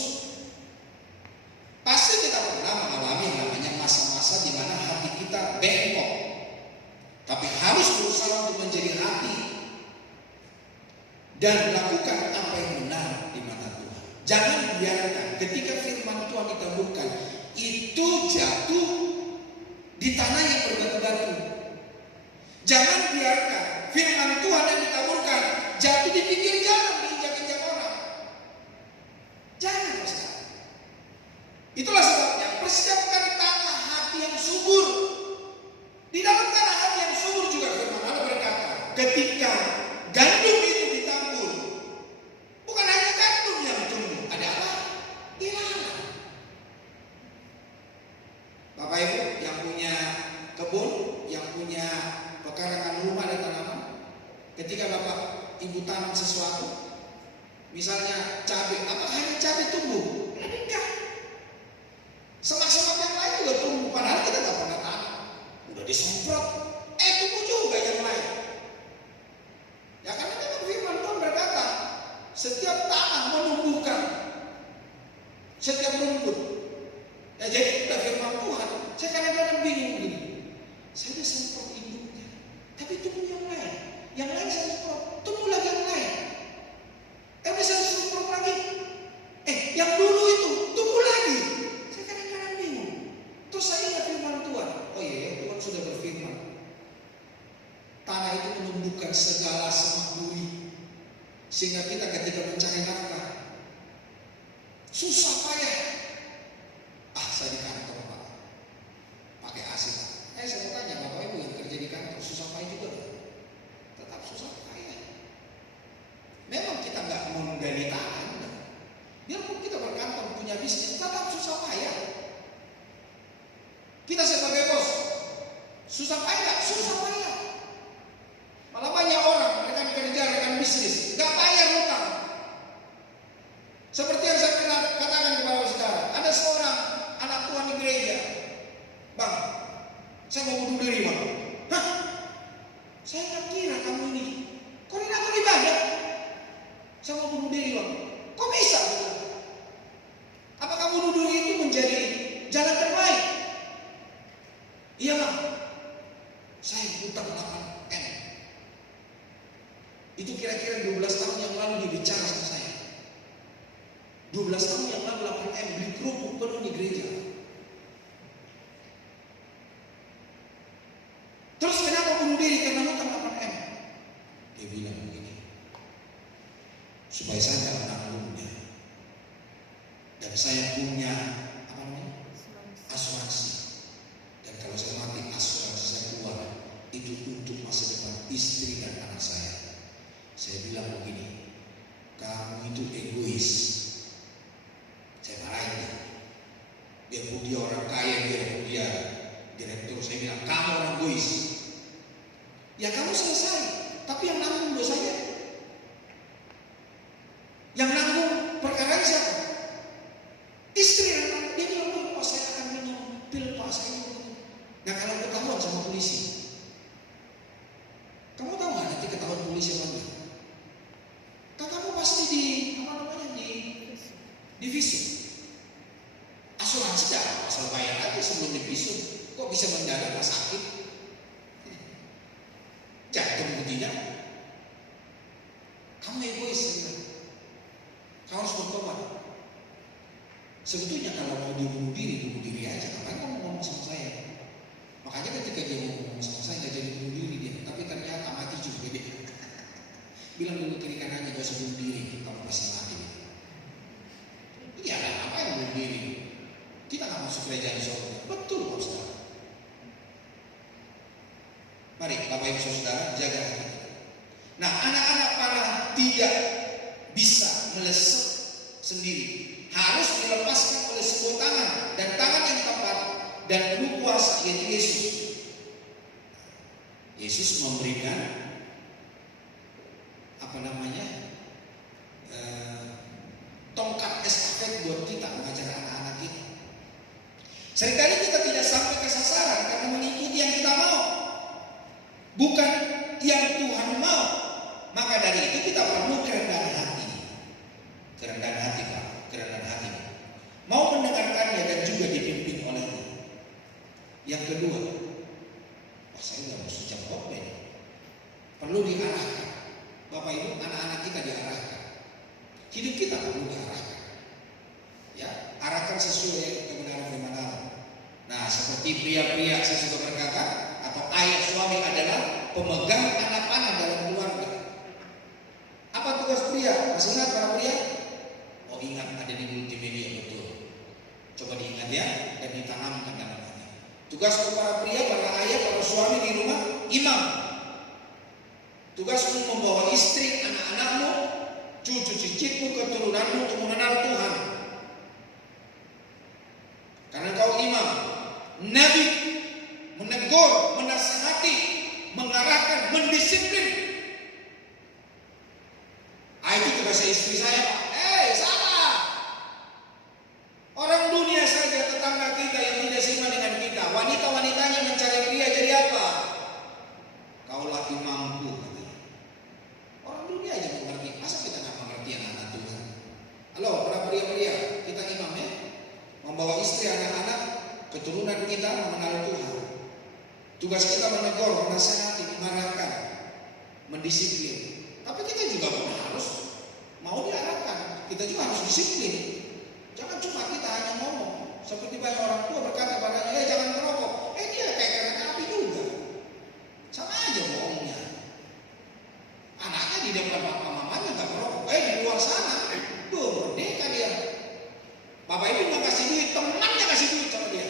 Pasti kita pernah mengalami yang namanya masa-masa di mana hati kita bengkok. Tapi harus berusaha untuk menjadi hati dan lakukan apa yang benar di mata Tuhan. Jangan biarkan ketika firman Tuhan ditaburkan itu jatuh di tanah yang berbatu-batu. Jangan biarkan firman Tuhan yang ditaburkan jatuh di pinggir jalan, diinjak-injak orang. Jangan, Pastor. Itulah sebabnya persiapkan tanah hati yang subur. Di dalam tanah hati yang subur juga firman Allah berkata, ketika gandum itu ditabur, bukan hanya gandum yang tumbuh, ada apa Misalnya cabai, apa hanya cabai tumbuh? Enggak. Semak-semak yang lain juga tumbuh, padahal kita nggak pernah tanam. Udah disemprot, tumbuh juga yang lain. Ya karena memang firman Tuhan berkata, setiap tanah menumbuhkan, setiap rumput. Ya jadi udah firman Tuhan. Saya kadang-kadang bingung gini. Saya udah semprot induknya, tapi tumbuh yang lain. Yang lain saya semprot, tumbuh lagi yang lain. Udah saya semprot lagi. Yang dulu itu tumbuh lagi. Saya kadang-kadang bingung. Terus saya ingat firman Tuhan. Oh iya, Tuhan sudah berfirman. Tanah itu menumbuhkan segala semak duri, sehingga kita ketika mencari nafkah susah payah. Saya di kantor Pak, pakai AC Pak. Saya tanya Bapak Ibu yang kerja di kantor susah payah juga? Tetap susah payah. Memang kita nggak menggali tangan. Biarpun kita berkantor punya bisnis, tetap susah payah. Kita sebagai bos susah payah, susah payah. Malah banyak orang rekan kerja, rekan bisnis nggak bayar hutang. Seperti yang saya katakan kepada saudara, ada seorang anak Tuhan di gereja, Bang, saya mau bunuh diri Bang. Hah? Saya nggak kira kamu ini koordinator ibadah. Saya mau bunuh diri Bang. Kok bisa? Apakah bunuh diri itu menjadi jalan terbaik? Iya Bang. Saya hutang 8M. Itu kira-kira 12 tahun yang lalu dia bicara sama saya. 12 tahun yang lalu 8M beli kerupuk penuh di gereja. Terus kenapa bunuh diri? Karena hutang 8M. Dia bilang begini, supaya saya tidak menanggungnya, dan saya punya asuransi. Dan kalau saya mati, asuransi saya keluar itu untuk masa depan istri dan anak saya. Saya bilang begini, kamu itu egois. Saya marahin dia. Biarpun dia orang kaya, biarpun dia direktur, saya bilang kamu orang egois. Ya kamu selesai, tapi yang nanggung dosanya, yang nanggung perkara siapa? Istri yang nanggung. Dia bilang, Pak saya akan minum pil Pak saya. Nah kalau ketahuan sama polisi, kamu tahu nggak nanti ketahuan polisi apa enggak? Kan kamu pasti di visum. Asuransi dah asal bayar aja sebelum di visum. Kok bisa mendadak sakit? Jantung tidak. Kamu egois ya. Kamu harus bertobat. Sebetulnya kalau mau bunuh diri aja. Ngapain kamu ngomong sama saya? Makanya ketika dia ngomong sama saya nggak jadi bunuh diri dia, tapi ternyata mati juga dia. Bilang dulu kiri kanannya gak usah bunuh diri, kamu pasti mati. Iya, apa yang bunuh diri? Kita nggak masuk kerajaan surga. Betul, Pak Saudara. Mari, Bapak Ibu Saudara, jaga hati. Nah, anak-anak panah tidak bisa melesat sendiri. Harus dilepaskan oleh sebuah tangan, dan tangan yang tepat dan penuh kuasa, yaitu Yesus. Yesus memberikan tongkat estafet buat kita mengajar anak-anak kita. Seringkali kita tidak sampai ke sasaran karena mengikuti yang kita mau, bukan yang Tuhan mau. Maka dari itu kita perlu kerendahan hati. Kerendahan hati Pak, kerendahan hati. Mau mendengarkannya dan juga dipimpin olehnya. Yang kedua, saya nggak mesti jawab ya. Perlu diarahkan. Bapak Ibu, anak-anak kita diarahkan. Hidup kita perlu diarahkan. Ya, arahkan sesuai kebenaran firman Allah. Nah, seperti pria-pria saya sudah berkata, atau ayah suami adalah pemegang anak panah dalam keluarga. Apa tugas pria? Masih ingat para pria? Oh ingat, ada di multimedia betul. Coba diingat ya dan ditanamkan dalam hati. Tugas para pria, para ayah, para suami di rumah, imam. Tugasmu membawa istri, anak-anakmu, cucu cicitmu, keturunanmu untuk mengenal Tuhan. Karena kau imam, nabi, menegur, menasihati, mengarahkan, mendisiplin. Itu tugas istri saya. Tugas kita menegur, menasihati, mengarahkan, mendisiplin. Tapi kita juga harus mau diarahkan. Kita juga harus disiplin. Jangan cuma kita hanya ngomong. Seperti banyak orang tua berkata padanya, jangan merokok. Dia kayak kereta api juga. Sama aja bohongnya. Anaknya di depan papa mamanya gak merokok. Di luar sana, merdeka dia. Bapak ibu gak kasih duit, temannya kasih duit sama dia.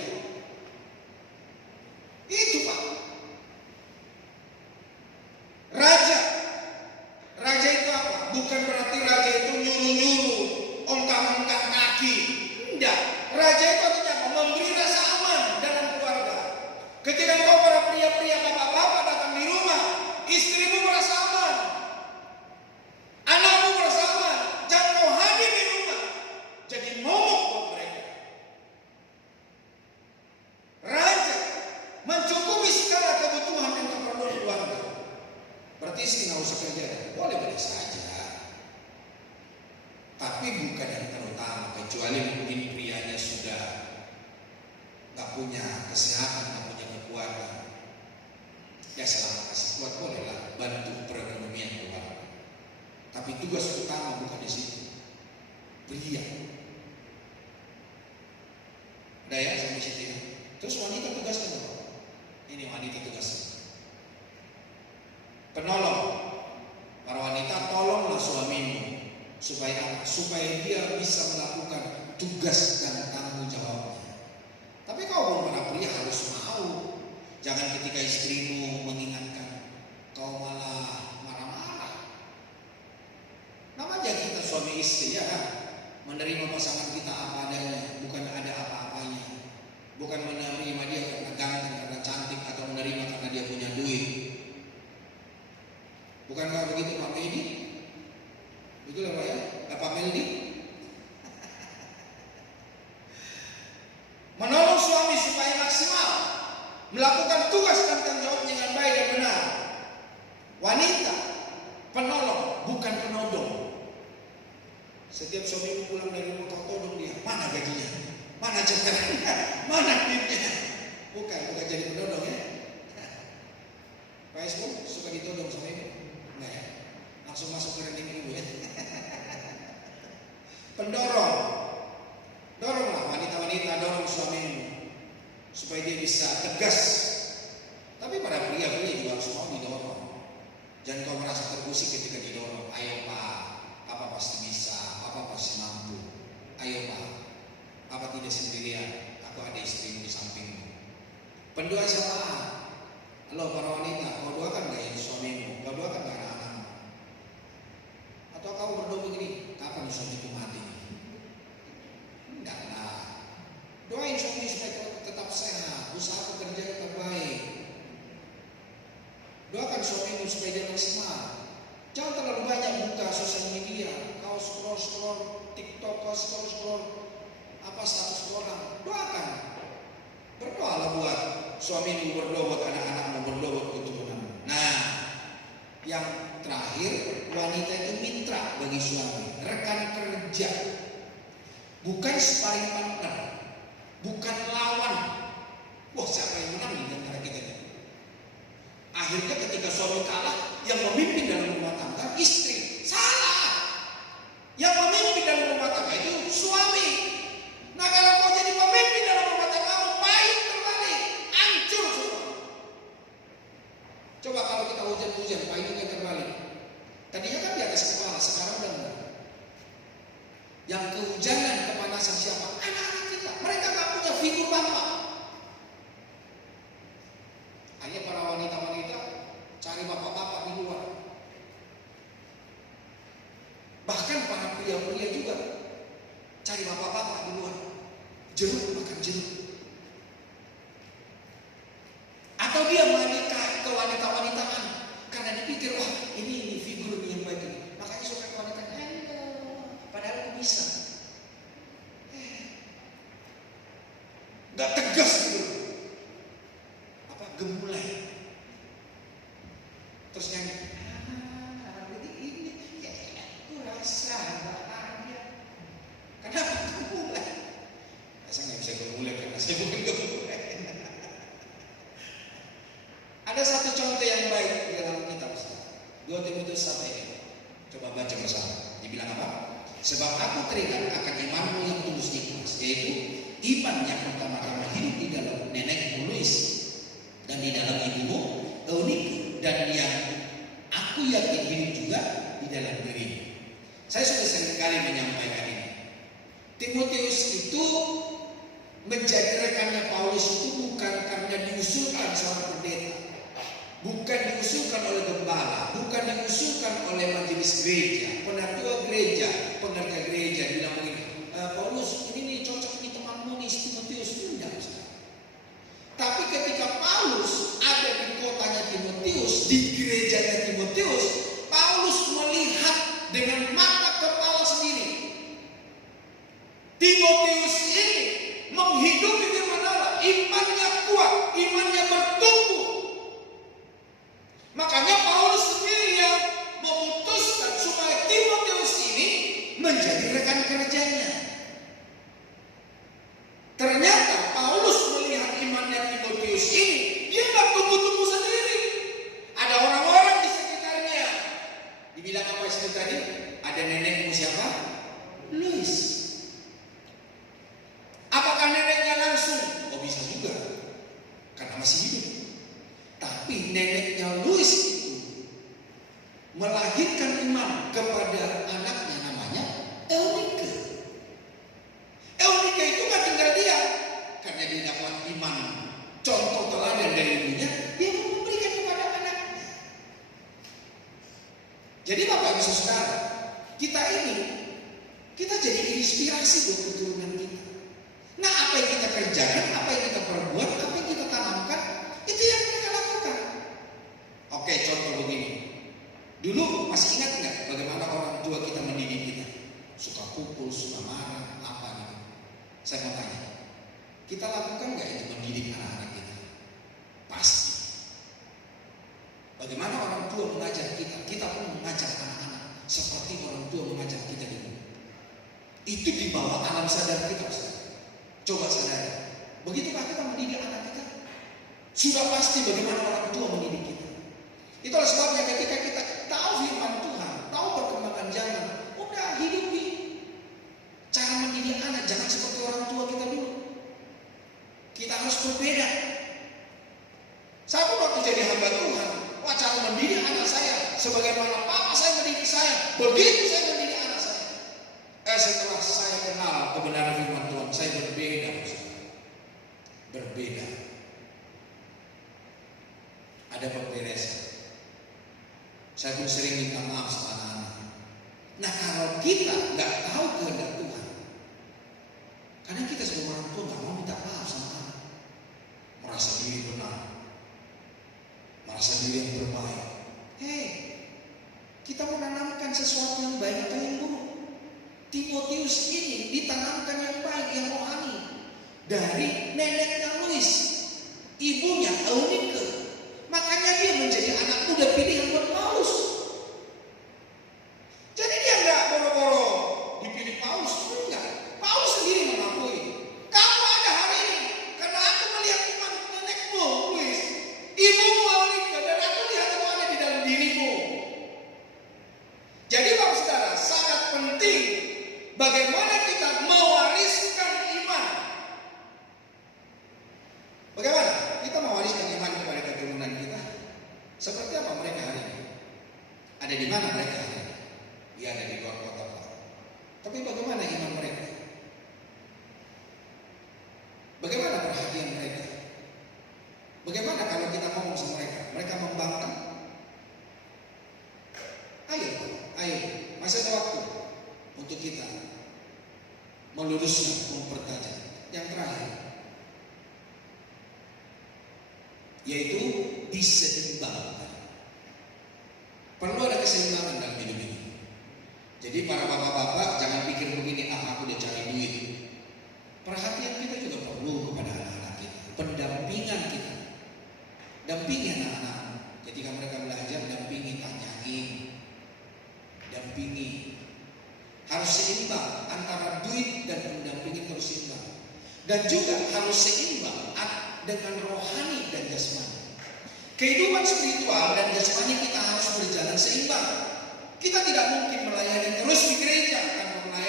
Itu Pak. Raja itu apa? Bukan berarti raja itu nyuruh-nyuruh, ongkang-ongkang kaki. Tidak. Raja itu artinya memberi rasa aman dalam keluarga. Ketika kau para pria-pria bapak-bapak datang di rumah, istrimu merasa aman, anakmu merasa aman. Jangan kau hadir di rumah jadi momok buat mereka. Raja mencukupi segala kebutuhan dan keperluan keluarga. Berarti istri nggak usah kerja, boleh saja. Tapi bukan yang terutama, kecuali mungkin prianya sudah nggak punya kesehatan, nggak punya kekuatan. Ya selama kasih kuat bolehlah bantu perekonomian keluarga. Tapi tugas utama bukan di situ. Pria. Udah ya sampai situ ya. Terus wanita tugasnya apa? Ini wanita tugasnya. Penolong. Para wanita, tolonglah suamimu supaya dia bisa melakukan tugas dan tanggung jawabnya. Tapi kau para pria harus mau. Jangan ketika istrimu mengingatkan, kau malah marah-marah. Nama aja kita suami istri ya kan? Menerima pasangan kita apa adanya, bukan ada apa-apanya. Bukan menerima dia karena ganteng, karena cantik, atau menerima karena dia punya duit. Bukankah begitu Pak Medi? Betul Pak ya? Pak Medi? Menolong suami supaya maksimal melakukan tugas dan tanggung jawab dengan baik dan benar. Wanita penolong, bukan penodong. Setiap suami pulang dari rumah kau todong dia, mana gajinya, mana cekarannya, mana duitnya. Bukan jadi penodong ya. Pak Esmo suka ditodong sama ibu? Enggak ya? Langsung masuk ke rekening ibu ya. Pendorong. Doronglah wanita-wanita, dorong suamimu supaya dia bisa tegas. Tapi para pria-pria juga harus mau didorong. Jangan kau merasa terusik ketika didorong. Ayo Pak, Papa pasti bisa, Papa pasti mampu. Ayo Pak, Papa tidak sendirian. Aku ada istrimu di sampingmu. Pendoa siapa? Halo para wanita, kau doakan gak ya suamimu? Kau doakan gak anak-anakmu? Atau kau berdoa begini, kapan suamiku mati? Enggak lah. Doain suami supaya tetap sehat, usaha pekerja tetap baik. Doakan suamimu supaya dia maksimal. Jangan terlalu banyak buka sosial media. Kau scroll TikTok, kau scroll status orang. Doakan. Berdoalah buat suamimu, berdoa buat anak-anakmu, berdoa buat keturunanmu. Nah, yang terakhir, wanita itu mitra bagi suami, rekan kerja. Bukan sparring partner, bukan lawan. Wah, siapa yang menang di antara kita ini? Akhirnya ketika suami kalah, yang memimpin dalam rumah tangga istri. Salah. Yang memimpin dalam rumah tangga itu suami. Nah, kalau kau jadi pemimpin dalam rumah tangga, baik terbalik, hancur semua. Coba kalau kita hujan-hujan, payungnya terbalik. Tadinya kan di atas kepala, sekarang udah enggak. Yang kehujanan, kepanasan siapa? Anak-anak kita. Mereka gak punya figur bapak. Hanya para wanita-wanita cari bapak-bapak di luar. Bahkan para pria-pria juga cari bapak-bapak di luar. Jeruk makan jeruk. Atau dia menikah ke wanita-wanitaan karena dipikir, wah ini figur yang baik ini. Makanya suka ke wanita. Padahal aku bisa. Gak tegas gitu. Apa gemulai. Terus nyanyi. Ini ya aku rasa bahagia. Kenapa gemulai? Saya nggak bisa gemulai karena saya Sebab aku teringat akan imanmu yang tulus ikhlas, yaitu iman yang pertama-tama hidup di dalam nenekmu Lois dan di dalam ibumu Eunike, dan yang aku yakin hidup juga di dalam dirimu. Saya sudah sering kali menyampaikan ini. Timotius itu menjadi rekannya Paulus itu bukan karena diusulkan seorang pendeta, bukan diusulkan oleh gembala, bukan diusulkan oleh majelis gereja, penatua gereja, pengerja gereja bilang begini, Paulus ini nih cocok nih temanmu nih Timotius, tidak. Tapi ketika Paulus ada di kotanya Timotius, di gerejanya Timotius, Paulus melihat dengan mata kepala sendiri Timotius ini menghidupi firman Allah, imannya kuat, imannya bertumbuh. Makanya Paulus sendiri yang memutuskan supaya Timotius ini menjadi rekan kerjanya. Ternyata Paulus melihat imannya Timotius ini, dia nggak tumbuh-tumbuh sendiri. Ada orang-orang di sekitarnya. Dibilang apa itu tadi? Ada nenekmu siapa? Lois. Apakah neneknya langsung? Oh bisa juga, karena masih hidup. Tapi neneknya Lois itu melahirkan iman kepada anaknya namanya Eunike. Eunike itu gak tinggal diam, karena dia dapat iman contoh teladan dari ibunya, dia memberikan kepada anaknya. Jadi Bapak Ibu Saudara, kita jadi inspirasi buat keturunan kita. Nah, apa yang kita kerjakan, apa yang kita perbuat, apa yang kita tanamkan, itu yang kita lakukan. Oke, contoh begini. Dulu masih ingat nggak bagaimana orang tua kita mendidik kita? Suka pukul, suka marah, apa gitu. Saya mau tanya, kita lakukan nggak itu mendidik anak-anak kita? Pasti. Bagaimana orang tua mengajar kita? Kita pun mengajar anak-anak seperti orang tua mengajar kita dulu. Itu di bawah alam sadar kita, Ustaz. Coba sadari, begitukah kita mendidik anak kita? Sudah pasti bagaimana orang tua mendidik kita. Itulah sebabnya ketika kita tahu firman Tuhan, tahu perkembangan zaman, udah hidupi cara mendidik anak, jangan seperti orang tua kita dulu. Kita harus berbeda. Saya pun waktu jadi hamba Tuhan, wah cara mendidik anak saya, sebagaimana papa saya mendidik saya, begitu saya mendidik anak saya. Setelah saya kenal kebenaran firman Tuhan, saya berbeda. Berbeda. Ada pemberesan. Saya pun sering minta maaf sama anak-anak. Nah, kalau kita nggak tahu kehendak Tuhan, kadang kita sebagai orang tua nggak mau minta maaf sama anak. Merasa diri benar, merasa diri yang terbaik. Kita menanamkan sesuatu yang baik atau yang buruk. Timotius ini ditanamkan yang baik, yang rohani dari neneknya Lois, ibunya Eunike. Makanya dia menjadi anak muda pilihan buat Paulus. Jadi dia nggak boro-boro dipilih Paulus, enggak. Paulus sendiri mengakui, kamu ada hari ini karena aku melihat iman nenekmu Lois, ibumu Eunike, dan aku lihat itu ada di dalam dirimu. Jadi Bapak Saudara, sangat penting bagaimana kita mewariskan iman. Bagaimana kita mewariskan iman kepada keturunan kita? Seperti apa mereka hari ini? Ada di mana mereka hari ini? Dia ada di luar kota. Tapi bagaimana iman mereka? Bagaimana perhatian mereka? Bagaimana kalau kita ngomong sama mereka? Mereka membangkang? Ayo, masih ada waktu untuk kita meluruskan, mempertajam. Yang terakhir, yaitu diseimbangkan. Perlu ada keseimbangan dalam hidup ini. Jadi para bapak-bapak jangan pikir begini, aku udah cari duit. Perhatian kita juga perlu kepada anak-anak kita, pendampingan kita. Dampingi anak-anak. Ketika mereka belajar, dampingi, tanyain, dampingi. Harus seimbang antara duit dan pendampingan, harus seimbang. Dan juga harus seimbang dengan rohani dan jasmani. Kehidupan spiritual dan jasmani kita harus berjalan seimbang. Kita tidak mungkin melayani terus di gereja tanpa melayani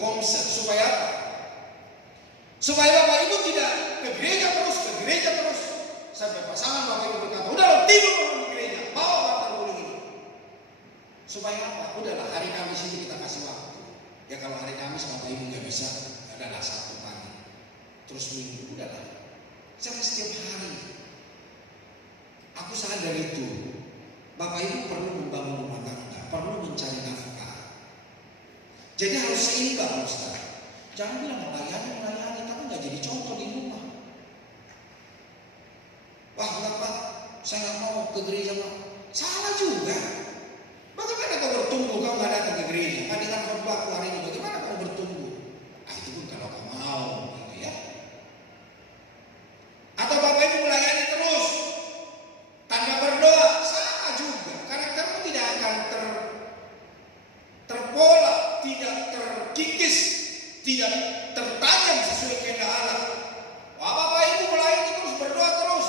konsep. Supaya apa? Supaya Bapak Ibu tidak ke gereja terus. Sampai pasangan Bapak Ibu berkata, udah lo tidur di gereja, bawa bantal guling ini. Supaya apa? Udahlah, hari Kamis ini kita kasih waktu. Ya kalau hari Kamis Bapak Ibu nggak bisa, adalah Sabtu pagi. Terus Minggu, udahlah. Sampai setiap hari. Aku sadar itu. Bapak Ibu perlu membangun rumah tangga, perlu mencari nafkah. Jadi harus seimbang, Ustaz. Jangan bilang melayani, tapi nggak jadi contoh di rumah. Wah, Bapak, saya nggak mau ke gereja, Pak. Salah juga. Bagaimana kau bertumbuh? Kau nggak datang ke gereja. Dengan khotbahku hari ini, bagaimana kau bertumbuh? Itu pun kalau kau mau, gitu ya. Atau Bapak Ibu melayani terus tanpa berdoa, sama juga. Karaktermu tidak akan terpola, tidak terkikis, tidak tertajam sesuai kehendak Allah. Wah, Bapak Ibu melayani terus, berdoa terus,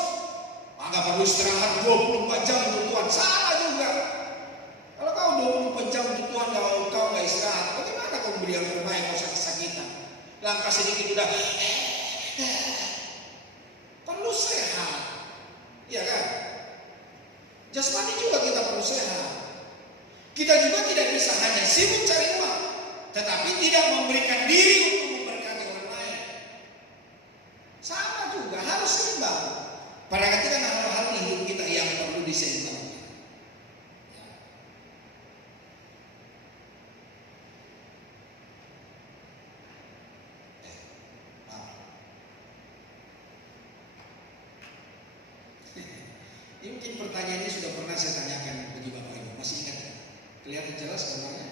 maka perlu istirahat 24 jam untuk Tuhan. Sama juga. Kalau kau 24 jam untuk Tuhan, kau nggak istirahat, bagaimana kau beri yang terbaik? Kau sakit-sakitan, langkah sedikit udah perlu sehat, ya kan? Jasmani juga kita perlu sehat. Kita juga tidak bisa hanya sibuk cari uang, tetapi tidak memberikan diri untuk memberkati orang lain. Sama juga, harus seimbang. Perhatikan hal-hal di hidup kita yang perlu diseimbangkan. Ini mungkin pertanyaannya sudah pernah saya tanyakan bagi Bapak Ibu. Masih ingat ya? Kelihatan jelas gambarnya?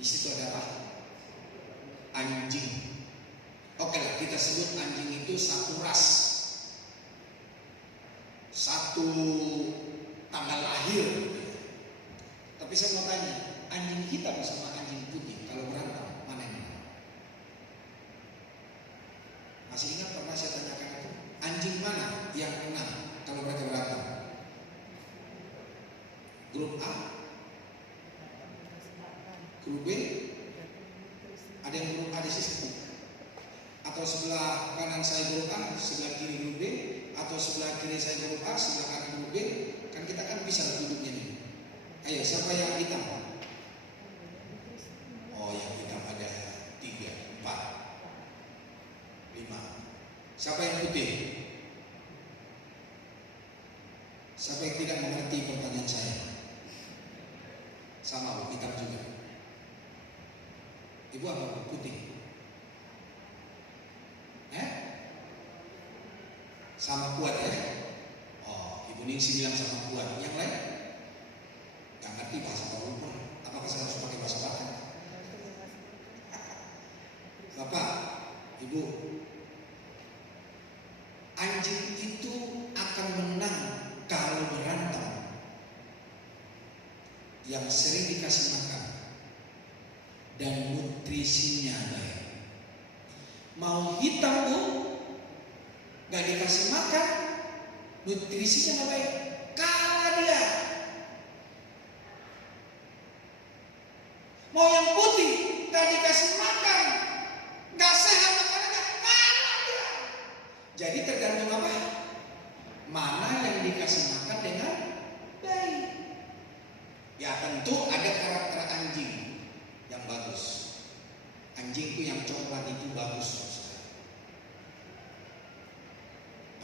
Di situ ada apa? Anjing. Oke lah, kita sebut anjing itu satu ras, satu tanggal lahir. Tapi saya mau tanya, anjing hitam sama anjing putih kalau berantem mana yang mana? Masih ingat pernah saya tanyakan itu? Anjing mana yang menang kalau mereka berantem? Grup A, grup B, ada yang grup A di sisi, atau sebelah kanan saya grup A, sebelah kiri grup B, atau sebelah kiri saya grup A, sebelah kanan grup B. Kan kita kan bisa duduknya nih. Ayo, siapa yang hitam? Oh, yang hitam ada 3, 4, 5. Siapa yang putih? Siapa yang tidak mengerti pertanyaan saya? Sama, Bu, hitam juga. Ibu apa, Bu? Putih? Sama kuat ya? Oh, Ibu Ningsi bilang sama kuat. Yang lain? Yang ngerti bahasa Barupa. Apakah saya harus pakai bahasa Batak? Bapak, Ibu, anjing itu akan menang kalau berantem. Yang sering dikasih makan dan nutrisinya baik. Mau hitam, Bu, gak dikasih makan, nutrisinya gak baik, kalah dia. Mau yang putih, gak dikasih makan, gak sehat makanannya, kalah dia. Jadi tergantung apa? Mana yang dikasih makan dengan baik. Ya tentu ada karakter anjing yang bagus. Anjingku yang coklat itu bagus.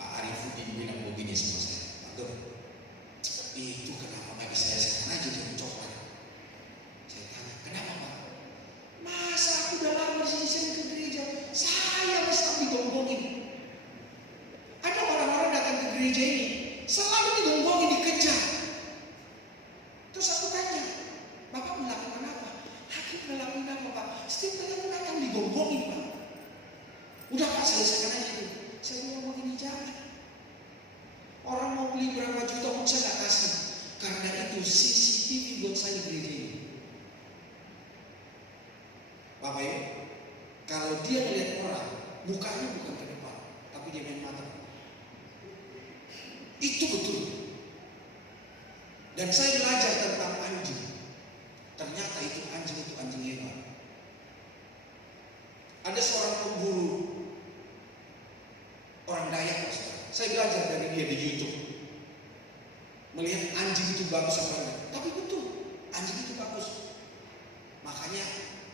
Pak Arifuddin bilang begini sama saya, Pak Dor, itu kenapa gak diselesaikan aja dengan coklat? Saya tanya, kenapa Pak? Masa aku udah lama di sini sering ke gereja, saya mesti digonggongin. Ada orang-orang datang ke gereja ini selalu digonggongin, dikejar. Terus aku tanya, Bapak melakukan apa? Hakim melakukan apa, Pak? Setiap kali aku datang digonggongin, Pak. Udah Pak, selesaikan aja itu. Saya bilang begini, jangan. Orang mau beli berapa juta pun saya gak kasih. Karena itu CCTV buat saya di gereja ini. Bapak Ibu, kalau dia melihat orang, mukanya bukan ke depan, tapi dia main mata. Itu betul. Dan saya belajar tentang anjing. Ternyata itu anjing hebat. Ada seorang pemburu orang Dayak, saya belajar dari dia di YouTube. Melihat anjing itu bagus apa enggak? Tapi betul, anjing itu bagus. Makanya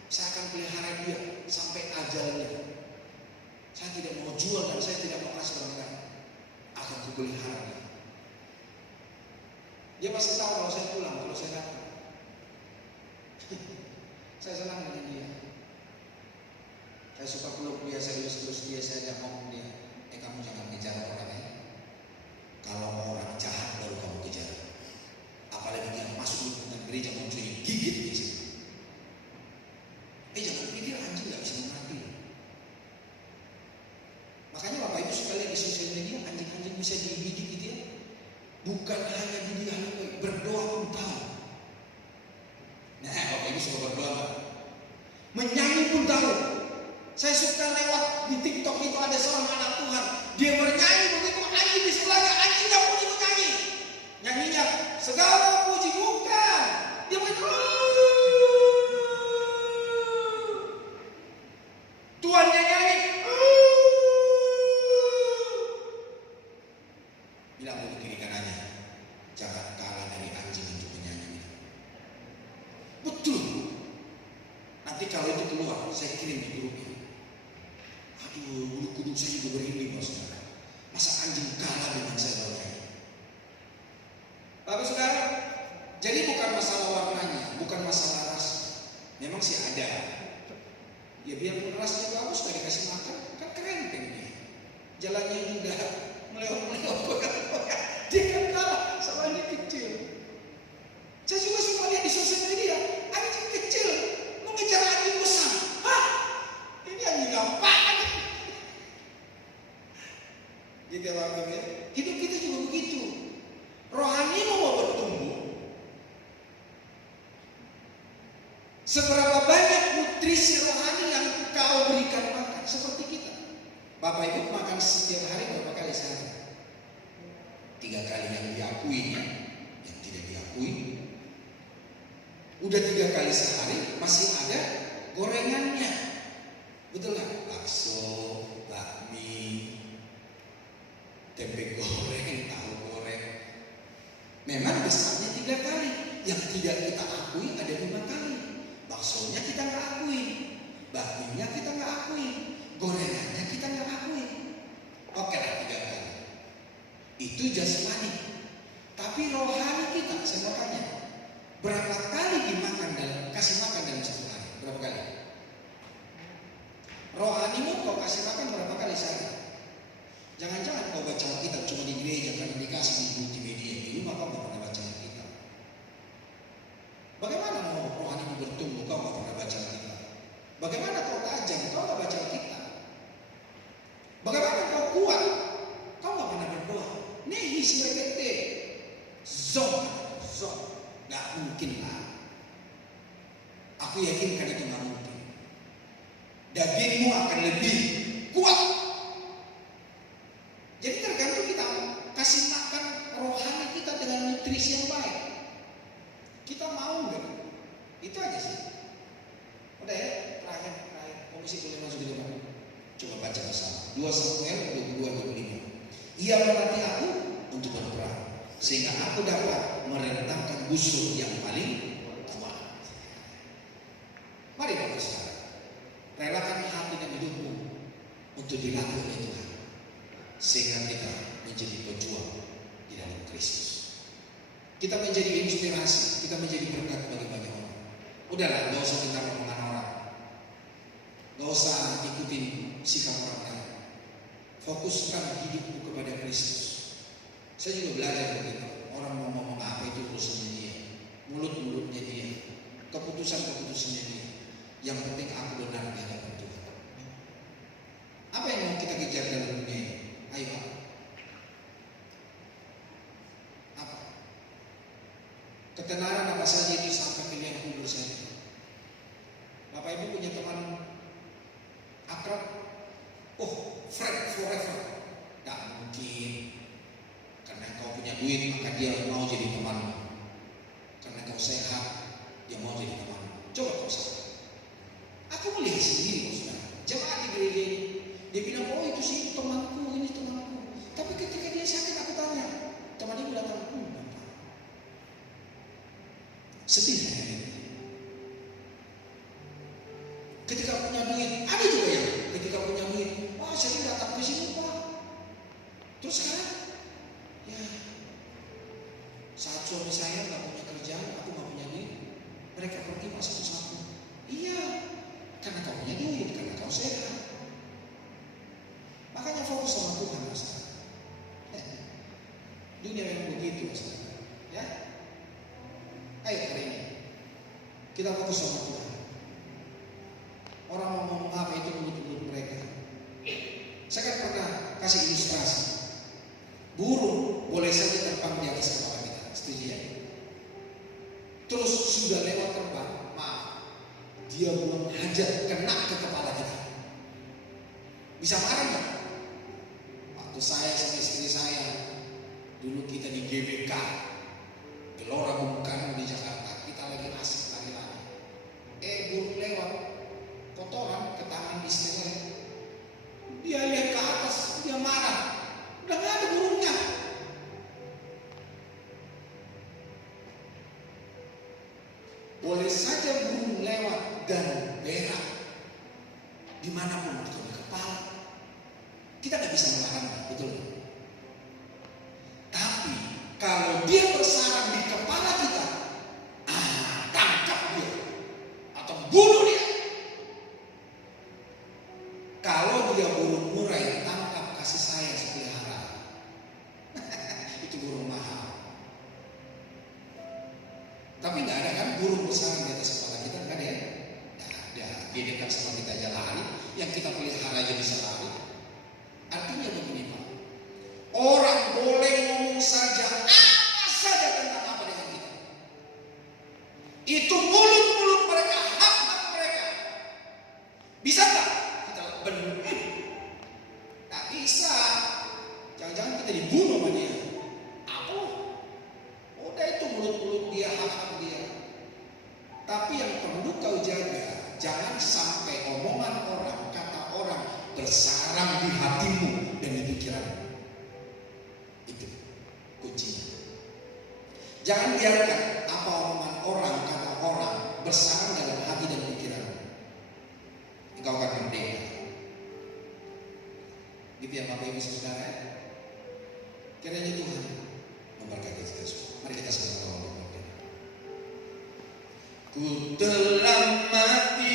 saya akan pelihara dia sampai ajalnya. Saya tidak mau jual dan saya tidak mau kasih orang lain. Akan kupelihara dia. Dia pasti tahu kalau saya pulang, kalau saya datang. Saya senang dengan dia. Saya suka peluk dia, saya terus dia, saya ajak ngomong dia. Kamu jangan kejar orang ya. Kalau orang jahat baru kamu kejar. Apalagi dia masuk lingkungan gereja munculnya gigit di sini. Jangan pikir anjing nggak bisa mengerti. Makanya Bapak Ibu sekalian di sosial media anjing-anjing bisa digigit gitu ya. Bukan hanya di dia berdoa pun tahu. Nah, Bapak Ibu suka berdoa, menyanyi pun tahu. Saya suka lewat di TikTok itu ada seorang anak Tuhan, dia bernyanyi begitu anjing di sebelahnya, anjing nggak puji menyanyi. Nyanyinya segala puji bukan. Dia Tuhan yang nyanyi. Bilang dulu kiri kanannya, jangan kalah dari anjing untuk menyanyi. Betul. Nanti kalau itu keluar, saya kirim di grupnya. Aduh, bulu kuduk saya juga berhenti, saudara. Masa anjing kalah dengan saya bernyanyi? Tapi saudara, jadi bukan masalah warnanya, bukan masalah ras. Memang sih ada. Ya biarpun rasnya bagus, gak dikasih makan, kan keren dia. Jalannya juga melewat-melewat, dia kan kalah sama anjing kecil. Saya juga suka lihat di sosial media, anjing kecil mengejar anjing besar. Hah? Ini anjing gampang. Gitu ya Bapak ya. Hidup kita juga begitu. Rohani mau bertumbuh. Seberapa banyak nutrisi rohani yang kau berikan makan seperti kita. Bapak Ibu makan setiap hari berapa kali sehari? 3 kali yang diakui, yang tidak diakui. Udah 3 kali sehari masih ada gorengannya. Betul nggak? Bakso, bakmi, tempe goreng, tahu goreng. Memang besarnya 3 kali. Yang tidak kita akui ada 5 kali. Baksonya kita nggak akui, bakminya kita nggak akui, gorengannya kita nggak akui. Oke lah 3 kali. Itu jasmani. Tapi rohani kita, saya mau tanya, berapa kali kasih makan dalam 1 hari? Berapa kali? Rohanimu kau kasih makan berapa kali sehari? Jangan-jangan kau baca Alkitab cuma di gereja karena dikasih di multimedia. Di rumah kau nggak pernah baca Alkitab. Bagaimana mau rohanimu bertumbuh kau nggak pernah baca Alkitab? Bagaimana kau tajam kau nggak baca Alkitab? Bagaimana kau kuat kau nggak pernah berdoa? Nihis mereka zon, nggak mungkin lah. Aku yakinkan itu nggak mungkin. Dagingmu akan lebih kuat. Jadi tergantung kita kasih makan rohani kita dengan nutrisi yang baik. Kita mau nggak? Itu aja sih. Udah ya, terakhir. Komisi boleh masuk ke depan. Coba baca bersama. 2 Samuel 22-25. Ia melatih aku untuk berperang, sehingga aku dapat merentangkan busur yang paling kuat. Mari Bapak Saudara, relakan hati dan hidupmu untuk dilatih oleh Tuhan, sehingga kita menjadi pejuang di dalam Kristus. Kita menjadi inspirasi, kita menjadi berkat bagi banyak orang. Udahlah, gak usah minta omongan orang, gak usah ikutin sikap orang lain. Fokuskan hidupmu kepada Kristus. Saya juga belajar begitu. Orang mau ngomong apa itu urusannya dia, mulut-mulutnya dia, keputusan-keputusannya dia. Yang penting aku benar di hadapan Tuhan. Apa yang mau kita kejar dalam dunia ini? Ayo. Apa? Ketenaran apa saja itu sampai pilihan kubur saja. Bapak Ibu punya teman akrab? Oh, friend forever. Gak mungkin. Karena kau punya duit maka dia mau jadi temanmu. Karena kau sehat dia mau jadi temanmu. Coba kau sadar. Aku melihat sendiri, saudara. Jemaat dia. Dia bilang, oh itu sih temanku, ini temanku. Tapi ketika dia sakit aku tanya, teman ibu datang, sedih saya ini. Ketika punya duit, ada juga yang ketika punya duit, wah saya datang ke sini Pak. Terus sekarang, ya saat suami saya nggak punya kerjaan, aku nggak punya duit, mereka pergi Pak satu-satu. Iya, karena kau punya duit, karena kau sehat. Makanya fokus sama Tuhan, Mas. Dunia yang begitu, Mas. Ya, ayo hari ini kita fokus sama Tuhan. Orang mau ngomong apa itu mulut-mulut mereka. Saya kan pernah kasih ilustrasi. Burung boleh saja terbang di atas kepala kita, setuju ya? Terus sudah lewat terbang, maaf, dia buang hajat kena ke kepala kita. Bisa marah nggak? Waktu saya sama istri saya, dulu kita di GBK, Gelora Bung Karno di Jakarta, kita lagi asik lari-lari. Burung lewat, kotoran ke tangan istri saya. Dia lihat ke atas, dia marah. Udah gak ada burungnya. Boleh saja burung lewat dan berak dimanapun atau di kepala. Kita gak bisa melarangnya, betul? Tapi kalau dia bersarang di kepala kita, tangkap dia atau bunuh dia. Kalau dia burung murai, tangkap, kasih sayang sepelihara. Itu burung mahal. Tapi nggak ada kan burung bersarang di atas kepala kita, nggak ada ya? Nggak ada. Dia dekat sama kita aja lari, yang kita pelihara aja bisa lari. Artinya begini Pak, orang boleh ngomong saja apa saja tentang apa dengan kita. Itu mulut-mulut mereka, hak-hak mereka. Bisa nggak? Benar, tak bisa. Jangan-jangan kita dibunuh sama dia. Apa? Udah itu mulut-mulut dia, hak-hak dia. Tapi yang perlu kau jaga, jangan sampai omongan orang, kata orang bersarang di hatimu dan di pikiranmu. Itu kuncinya. Jangan biarkan apa omongan orang, kata orang bersarang dalam hati dan pikiranmu. Engkau akan merdeka. Gitu ya Bapak Ibu Saudara. Kiranya Tuhan memberkati kita semua. Mari kita sama-sama berdoa. Ku telah